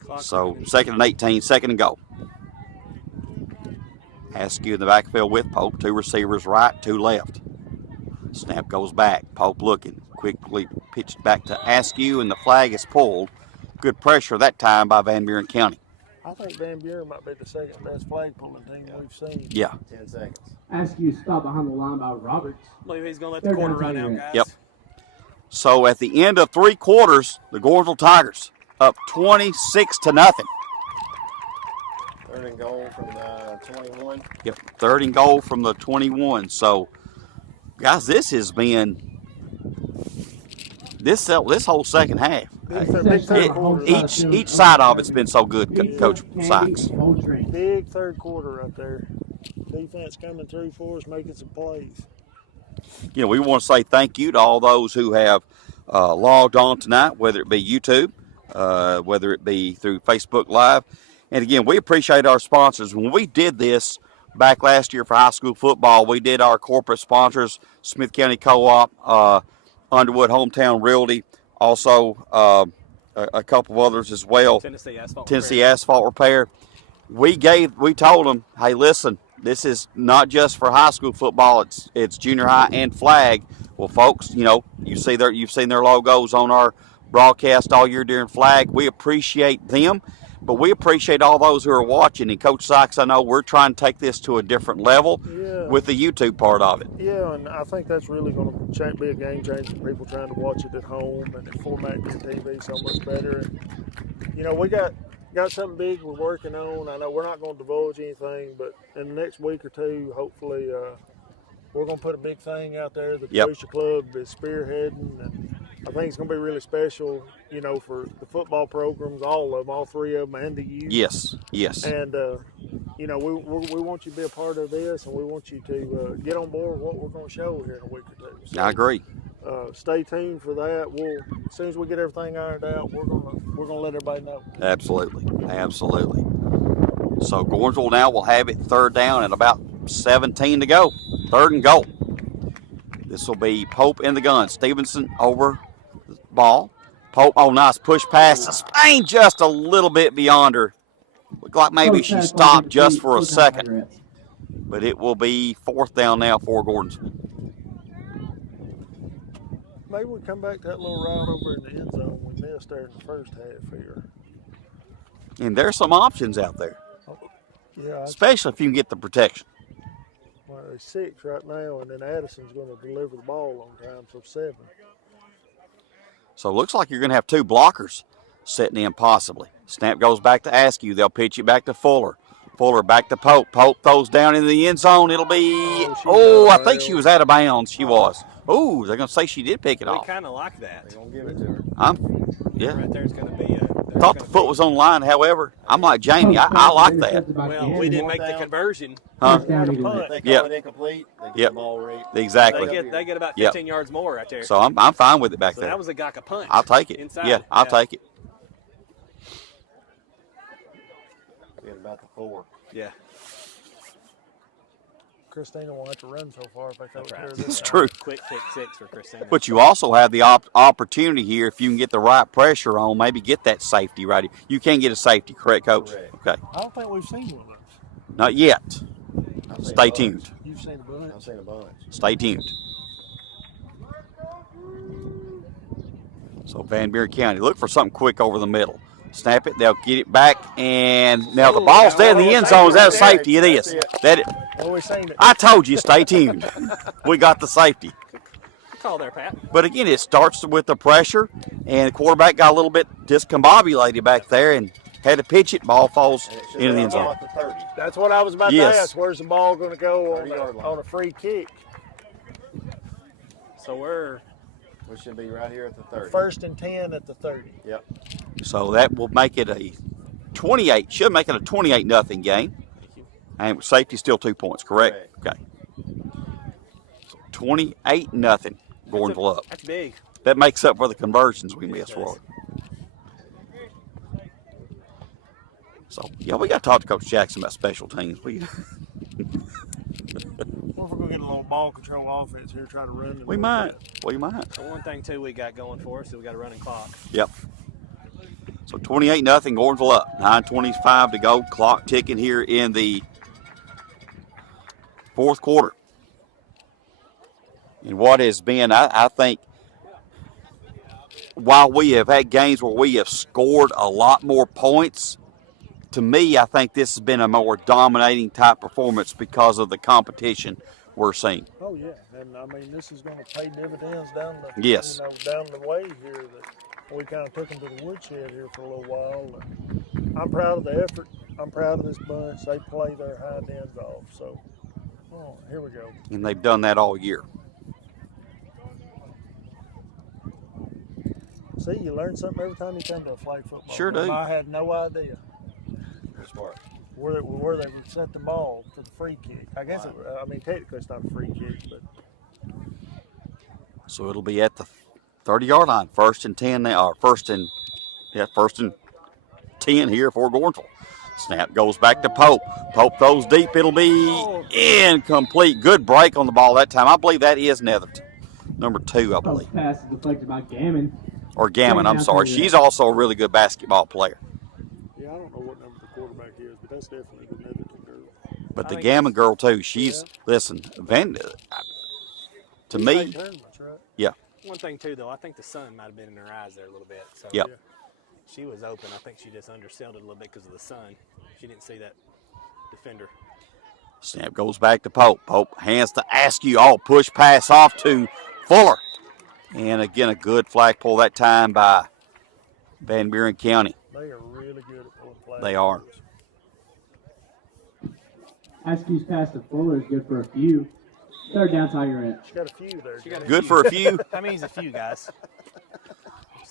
Clock So running. second and 18, second and go. Askew in the backfield with Pope. 2 receivers right, 2 left. Snap goes back. Pope looking. Quickly pitched back to Askew, and the flag is pulled. Good pressure that time by Van Buren County. I think Van Buren might be the second best flag pulling team we've seen. Yeah. 10 seconds. Askew stopped behind the line by Roberts. I believe he's going to let the Third quarter down, run out, Tigerettes. guys. Yep. So at the end of 3 quarters, the Gordonsville Tigers up 26-0. Third and goal from the 21. Yep, 3rd and goal from the 21. So, guys, this has been this whole second half. Big third quarter. Each side of it's been so good, Coach Sykes. Big third quarter right there. Defense coming through for us, making some plays. You know, we want to say thank you to all those who have logged on tonight, whether it be YouTube, whether it be through Facebook Live. And again, we appreciate our sponsors. When we did this back last year for high school football, we did our corporate sponsors, Smith County Co-op, Underwood Hometown Realty, also a couple of others as well. Tennessee Tennessee Asphalt Repair. We told them, hey, listen, this is not just for high school football. It's junior high and flag. Well, folks, you've seen their logos on our broadcast all year during flag. We appreciate them, but we appreciate all those who are watching. And Coach Sykes, I know we're trying to take this to a different level with the YouTube part of it. Yeah, and I think that's really going to be a game changer for people trying to watch it at home, and it formatting the TV so much better. And, we got something big we're working on. I know we're not going to divulge anything, but in the next week or two, hopefully, we're going to put a big thing out there. The Booster Club is spearheading, and I think it's going to be really special, for the football programs, all of them, all three of them, and the youth. Yes. And, we want you to be a part of this, and we want you to get on board with what we're going to show here in a week or two. So, I agree. Stay tuned for that. As soon as we get everything ironed out, we're gonna let everybody know. Absolutely. So Gordonsville now will have it third down and about 17 to go. Third and goal. This will be Pope in the gun. Stevenson over the ball. Pope, nice push pass to Spain, just a little bit beyond her. Looked like maybe she stopped just for a second. But it will be fourth down now for Gordonsville. Maybe we come back to that little route over in the end zone we missed there in the first half here. And there's some options out there. Yeah, especially if you can get the protection. Well, there's 6 right now, and then Addison's going to deliver the ball on time, so 7. So it looks like you're going to have 2 blockers sitting in possibly. Snap goes back to Askew. They'll pitch it back to Fuller. Fuller back to Pope. Pope throws down in the end zone. It'll be, I think she was out of bounds. She was. Oh, they're going to say she did pick it off. We kind of like that. They're going to give it to her. Right there's going to be thought the foot was on line. However, I'm like Jamie. I like that. Well, we didn't make the conversion. Huh? They call it incomplete. They get the ball right. Exactly. They get about 15 yards more right there. So I'm fine with it back so there. That was a Gaka punch. I'll take it. Inside. Yeah, I'll take it. Get about the 4. Yeah. Christina won't have to run so far if they throw it right. there. It's true. Quick pick 6 for Christina. But you also have the opportunity here, if you can get the right pressure on, maybe get that safety right here. You can get a safety, correct, Coach? Correct. Okay. I don't think we've seen one of those. Not yet. Stay tuned. You've seen a bunch. I've seen a bunch. Stay tuned. So Buren County, look for something quick over the middle. Snap it, they'll get it back, and now the ball's dead in the end zone. Is that a safety? It is. Always seen it. I told you, stay tuned. We got the safety. Call there, Pat. But again, it starts with the pressure, and the quarterback got a little bit discombobulated back there and had to pitch it. Ball falls into the end zone. That's what I was about to ask. Where's the ball going to go on a free kick? So we should be right here at the 30. 1st and 10 at the 30. Yep. So that will make it a 28. Should make it a 28-0 game. And safety still 2 points, correct? Okay. 28-0. Gordonsville up. That's big. That makes up for the conversions we missed, Roy. So, yeah, we got to talk to Coach Jackson about special teams. What if we're going to get a little ball control offense here, try to run? We might. We might. The one thing, too, we got going for us is we got a running clock. Yep. So 28-0, Gordonsville up. 9:25 to go. Clock ticking here in the fourth quarter. And what has been, I think, while we have had games where we have scored a lot more points, to me, I think this has been a more dominating type performance because of the competition we're seeing. Oh, yeah. And, I mean, this is going to pay dividends down the, down the way here that we kind of took them to the woodshed here for a little while. And I'm proud of the effort. I'm proud of this bunch. They play their hind ends off. So, here we go. And they've done that all year. See, you learn something every time you come to a flag football. Sure do. I had no idea. Smart. Where they would set the ball for the free kick. I guess, technically it's not a free kick, but. So it'll be at the 30-yard line. First and 10 now, or first and 10 here for Gordonsville. Snap goes back to Pope. Pope throws deep. It'll be incomplete. Good break on the ball that time. I believe that is Netherton. Number 2, I believe. Pass is deflected by Gammon. Or Gammon, I'm sorry. She's also a really good basketball player. Yeah, I don't know what number the quarterback is, but that's definitely the Netherton girl. But the Gammon girl, too, she's, listen, to me, Tournaments, right? yeah. One thing too, though, I think the sun might have been in her eyes there a little bit. So Yep. she was open. I think she just undersold it a little bit because of the sun. She didn't see that defender. Snap goes back to Pope. Pope hands to Askew. Push pass off to Fuller. And again, a good flag pull that time by Van Buren County. They are really good at pulling flags. They are. Askew's pass to Fuller is good for a few. Third down, Tigerette. She got a few there. Good for a few. That means a few, guys.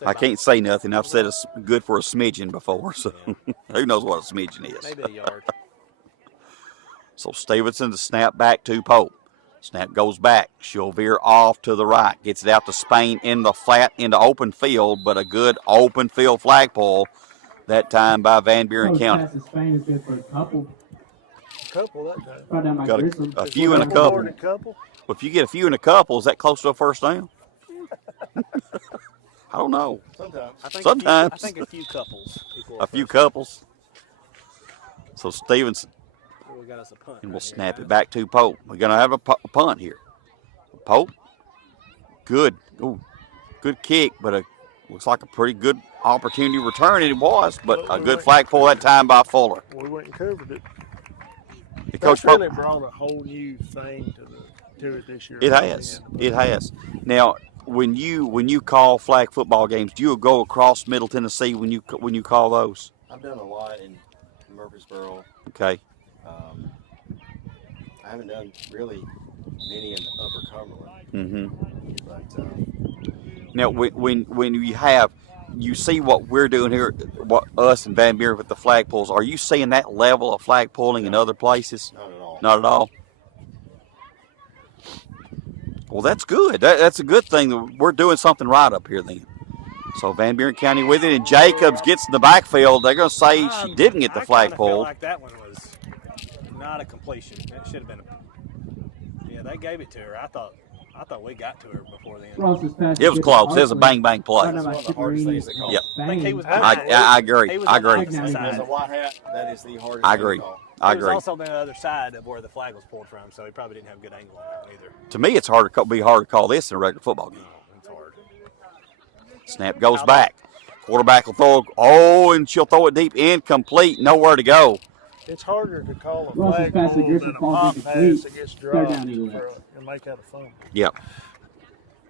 I can't say nothing. I've said it's good for a smidgen before, so who knows what a smidgen is. Maybe a yard. So Stevenson to snap back to Pope. Snap goes back. She'll veer off to the right. Gets it out to Spain in the flat into open field, but a good open field flagpole that time by Van Buren County. Pass to Spain is good for a couple. Couple that time. Brought down by Got Grissom. a few and a More couple. than a couple. Well, if you get a few and a couple, is that close to a first down? I don't know. Sometimes. Sometimes. I think a few couples. A few couples. So Stevenson, We got us a punt. and we'll right here, snap guys. it back to Pope. We're going to have a punt here. Pope, good. Ooh, good kick, but looks like a pretty good opportunity return. It was, but a good flagpole that time by Fuller. We went and covered it. Coach That's really Pope, brought a whole new thing to it this year. it has. It has. Now, when you call flag football games, do you go across Middle Tennessee when you call those? I've done a lot in Murfreesboro. Okay. I haven't done really many in Upper Cumberland, Mm-hmm. but Now, when you see what we're doing here, what us and Van Buren with the flag pulls, are you seeing that level of flag pulling in other places? not at all. Not at all. Well, that's good. That's a good thing. We're doing something right up here then. So Van Buren County with it, and Jacobs gets in the backfield. They're going to say she didn't get the flag I pulled. felt like that one was not a completion. That should have been yeah, they gave it to her. I thought we got to her before then. Ross's pass is It was good close. for It was a Hartley. bang play. Brought down by One of the hardest things Chipperini. they call. Yep. I think he was. I agree. He was I on the agree. opposite As side. a white hat, that is the hardest I thing to agree. call. I He was agree. also on the other side of where the flag was pulled from, so he probably didn't have a good angle on that either. To me, it's hard to call this in a regular football game. It's hard. Snap goes back. Quarterback will throw. And she'll throw it deep, incomplete, nowhere to go. It's harder to call a Ross's flag pass to pole Griffin than a falls pop incomplete. pass that gets Third dropped down, Eagles. and make out a fumble. Yep.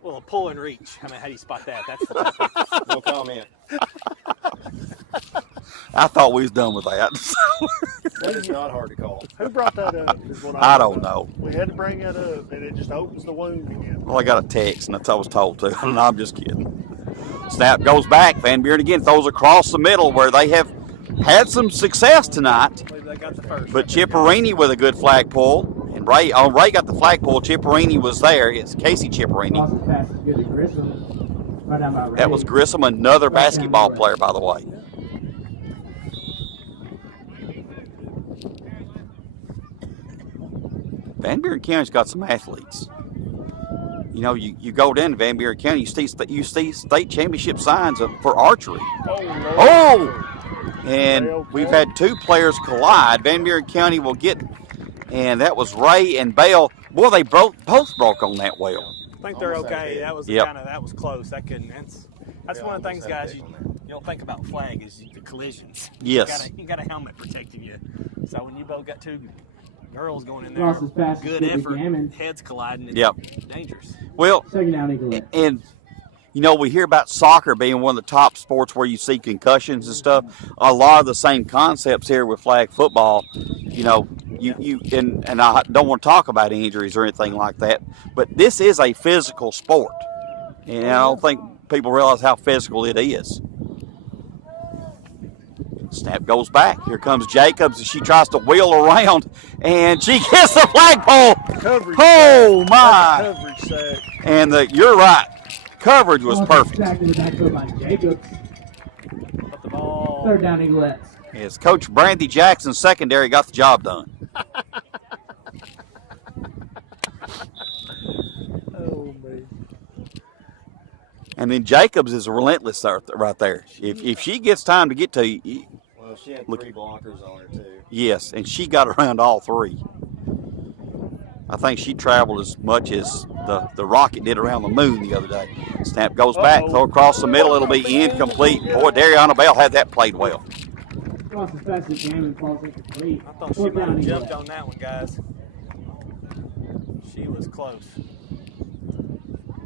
Well, a pull and reach. I mean, how do you spot that? That's the tough one. No comment. I thought we was done with that. That is not hard to call. Who brought that up? Is what I don't know. We had to bring that up, and it just opens the wound again. Well, I got a text, and that's what I was told to. No, I'm just kidding. Snap goes back. Van Buren again throws across the middle where they have had some success tonight. I believe they got the first. But Chipperini with a good flag pull. And Ray got the flag pull. Chipperini was there. It's Casey Chipperini. Ross's pass is good to Grissom. Brought down by Ray. That was Grissom, another basketball player, by the way. Van Buren County's got some athletes. You know, you go down to Van Buren County, you see state championship signs for archery. And we've had two players collide. Van Buren County will get, and that was Ray and Bell. Boy, they both broke on that well. I think they're Almost okay. had That was Yep. that was close. That's Yeah, one of the almost things, had a guys. big You one there. don't think about flag is the collisions. Yes. You got a helmet protecting you. So when you both got two girls going in there, Ross's pass is good good to effort, Gammon. heads colliding. It's Yep. dangerous. Well, Second down, Eagles. and you know, we hear about soccer being one of the top sports where you see concussions and stuff. A lot of the same concepts here with flag football. You know, and I don't want to talk about injuries or anything like that, but this is a physical sport, and I don't think people realize how physical it is. Snap goes back. Here comes Jacobs, and she tries to wheel around, and she gets the flagpole. Coverage Oh sack. my! Coverage sack. And you're right. Coverage was perfect. Back to the backfield by Jacobs. But the ball. 3rd down, Eaglettes. As Coach Brandy Jackson's secondary got the job done. Oh, man. And then Jacobs is relentless right there. If she gets time to get to you, Well, she had Look. 3 blockers on her too. yes, and she got around all 3. I think she traveled as much as the rocket did around the moon the other day. Snap goes back, throw across the middle, it'll be incomplete. Boy, Dariana Bell had that played well. Cross as fast as can and falls incomplete. I thought she 4th might down, have jumped Eaglettes. on that one, guys. She was close.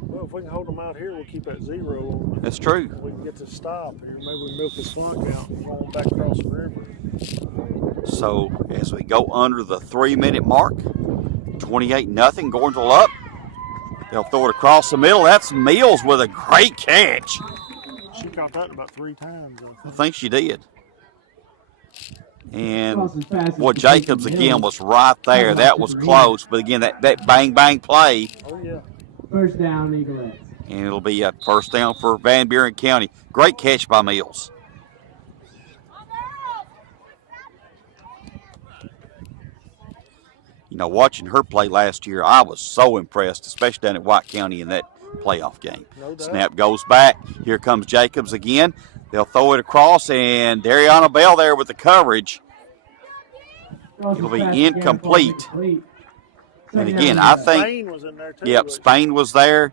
Well, if we can hold them out here, we'll keep that 0 on. That's true. We can get to stop here. Maybe we milk this clock out and roll them back across the river. So as we go under the 3-minute mark, 28-0, Gordonsville up. They'll throw it across the middle. That's Mills with a great catch. She caught that about 3 times. I think she did. And Cross as fast as boy, can take Jacobs the again middle. was right there. That was close. But again, that bang play, Oh, yeah. 1st down, Eaglettes. and it'll be a 1st down for Van Buren County. Great catch by Mills. You know, watching her play last year, I was so impressed, especially down at White County in that playoff game. No doubt. Snap goes back. Here comes Jacobs again. They'll throw it across, and Dariana Bell there with the coverage. Cross It'll as be fast as can, falls incomplete. incomplete. And 2nd again, down, I Eaglettes. think, Spain was in there, too. yep, wasn't she? Spain was there.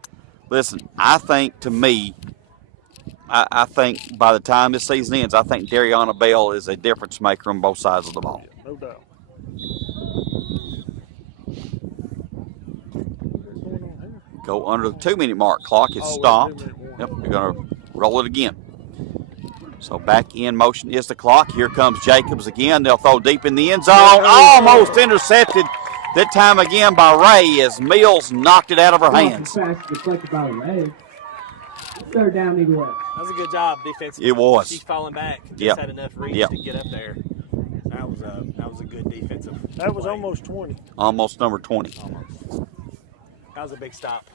Listen, I think to me, I think by the time this season ends, I think Dariana Bell is a difference maker on both sides of the ball. No doubt. Go under the 2-minute mark. Clock is Oh, stopped. 2-minute warning. Yep, we're going to roll it again. So back in motion is the clock. Here comes Jacobs again. They'll throw deep in the end zone. Almost intercepted. That time again by Ray as Mills knocked it out of her Cross hands. as fast as deflected by Ray. 3rd down, Eaglettes. That was a good job defensively. It was. She's falling back. Just Yep. had enough reach Yep. to get up there. That was a good defensive. That was play. almost 20. Almost number 20. Almost. That was a big stop.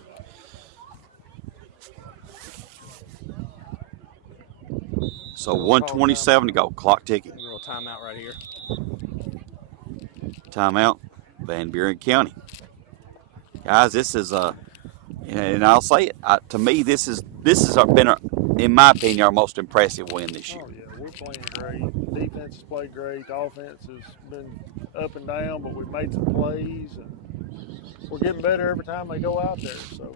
So 1:27 to go. Clock ticking. A little timeout right here. Timeout. Van Buren County. Guys, this is and I'll say it. To me, this has been, in my opinion, our most impressive win this year. Oh, yeah, we're playing great. Defense has played great. Offense has been up and down, but we've made some plays, and we're getting better every time they go out there. So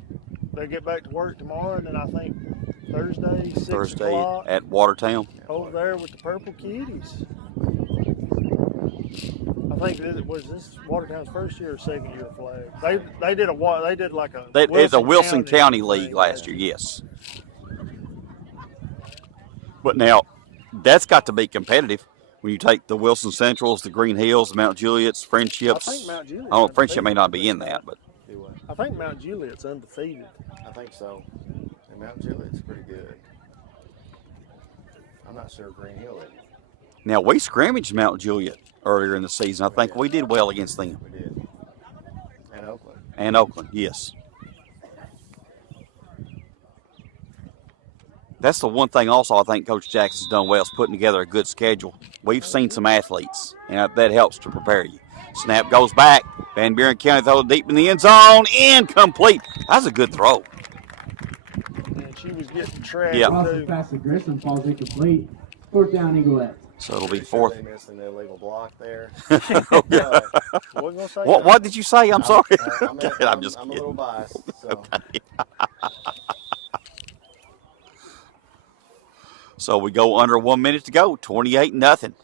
they get back to work tomorrow, and then I think Thursday, 6 Thursday o'clock, at Watertown. over there with the Purple Kitties. I think this Watertown's first year or second year of flag. They did like a It's a Wilson County thing, League last yeah. year, yes. But now, that's got to be competitive when you take the Wilson Centrals, the Green Hills, the Mount Juliets, Friendships. I think Mount Juliet's Oh, Friendship undefeated. may not be in that, but Do what? I think Mount Juliet's undefeated. I think so. And Mount Juliet's pretty good. I'm not sure Green Hill is. now we scrimmaged Mount Juliet earlier in the season. I think we did well against them. We did. And Oakland. And Oakland, yes. That's the one thing also I think Coach Jackson's done well is putting together a good schedule. We've seen some athletes, and that helps to prepare you. Snap goes back. Van Buren County throws it deep in the end zone. Incomplete. That's a good throw. And she was getting trashed Yeah. Cross too. as fast as Grissom falls incomplete. 4th down, Eaglettes. So it'll be Pretty sure fourth. They missed an illegal block there. Wasn't gonna say What that. did you say? I'm sorry. I'm just I'm a kidding. little biased. So. So we go under 1 minute to go. 28-0.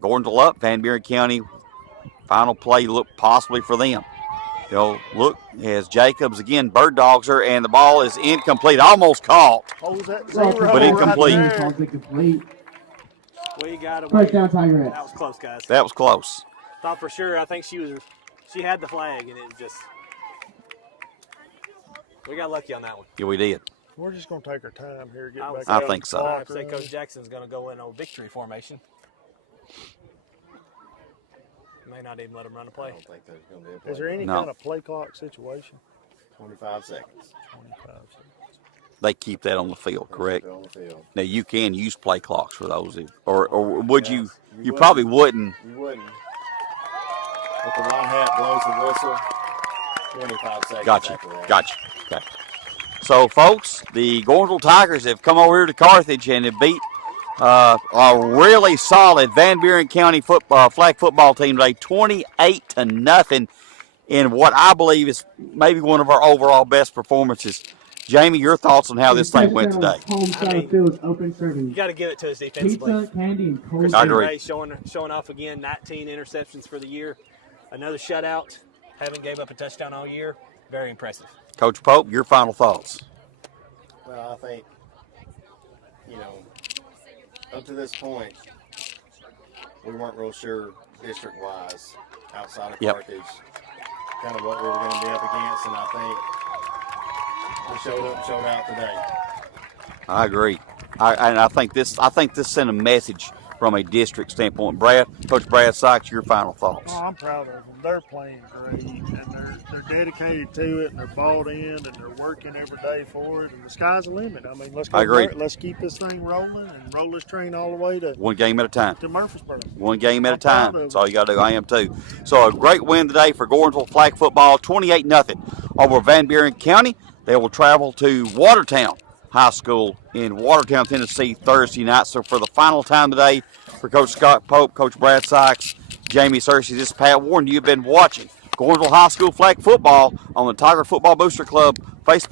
Gordonsville up. Van Buren County. Final play look possibly for them. They'll look as Jacobs again bird dogs her, and the ball is incomplete. Almost caught. Holds that Cross zero as But fast as incomplete. can, Right falls there. incomplete. We got away. 1st down, Tigerettes. That was close, guys. That was close. Thought for sure. I think she had the flag, and it just. We got lucky on that one. Yeah, we did. We're just gonna take our time here. Get I back. would I out think the so. clock I'd say run. Coach Jackson's going to go in on victory formation. May not even let him run a I play. don't think there's going to be a play. Is there any No. kind of play clock situation? 25 seconds. 25 seconds. They keep that on the field, correct? On the field. Now you can use play clocks for those, or would you? You wouldn't. probably wouldn't. You wouldn't. But the white hat blows the whistle. 25 seconds. Gotcha. After that. Gotcha. Okay. So, folks, the Gordonsville Tigers have come over here to Carthage and have beat a really solid Van Buren County flag football team today, 28-0, in what I believe is maybe one of our overall best performances. Jamie, your thoughts on how this thing went today? Home side field is open serving You got to give it to us defensively. pizza, candy, and cold Christine I agree. Ray showing off again, 19 interceptions for the year. Another shutout. Haven't gave up a touchdown all year. Very impressive. Coach Pope, your final thoughts. Well, I think, up to this point, we weren't real sure district-wise outside of Carthage, kind of what we were going to be up against, and I think we showed out today. I agree. I think this sent a message from a district standpoint. Coach Brad Sykes, your final thoughts. Oh, I'm proud of them. They're playing great, and they're dedicated to it, and they're bought in, and they're working every day for it. And the sky's the limit. I mean, I agree. Let's keep this thing rolling and roll this train all the way to One game at a time. Murfreesboro. One game at a I'm proud time. of That's all you got to do. I am too. So a great win today for Gordonsville Flag Football, 28-0 over Van Buren County. They will travel to Watertown High School in Watertown, Tennessee, Thursday night. So for the final time today, for Coach Scott Pope, Coach Brad Sykes, Jamie Searcy, this is Pat Warren. You've been watching Gordonsville High School Flag Football on the Tiger Football Booster Club Facebook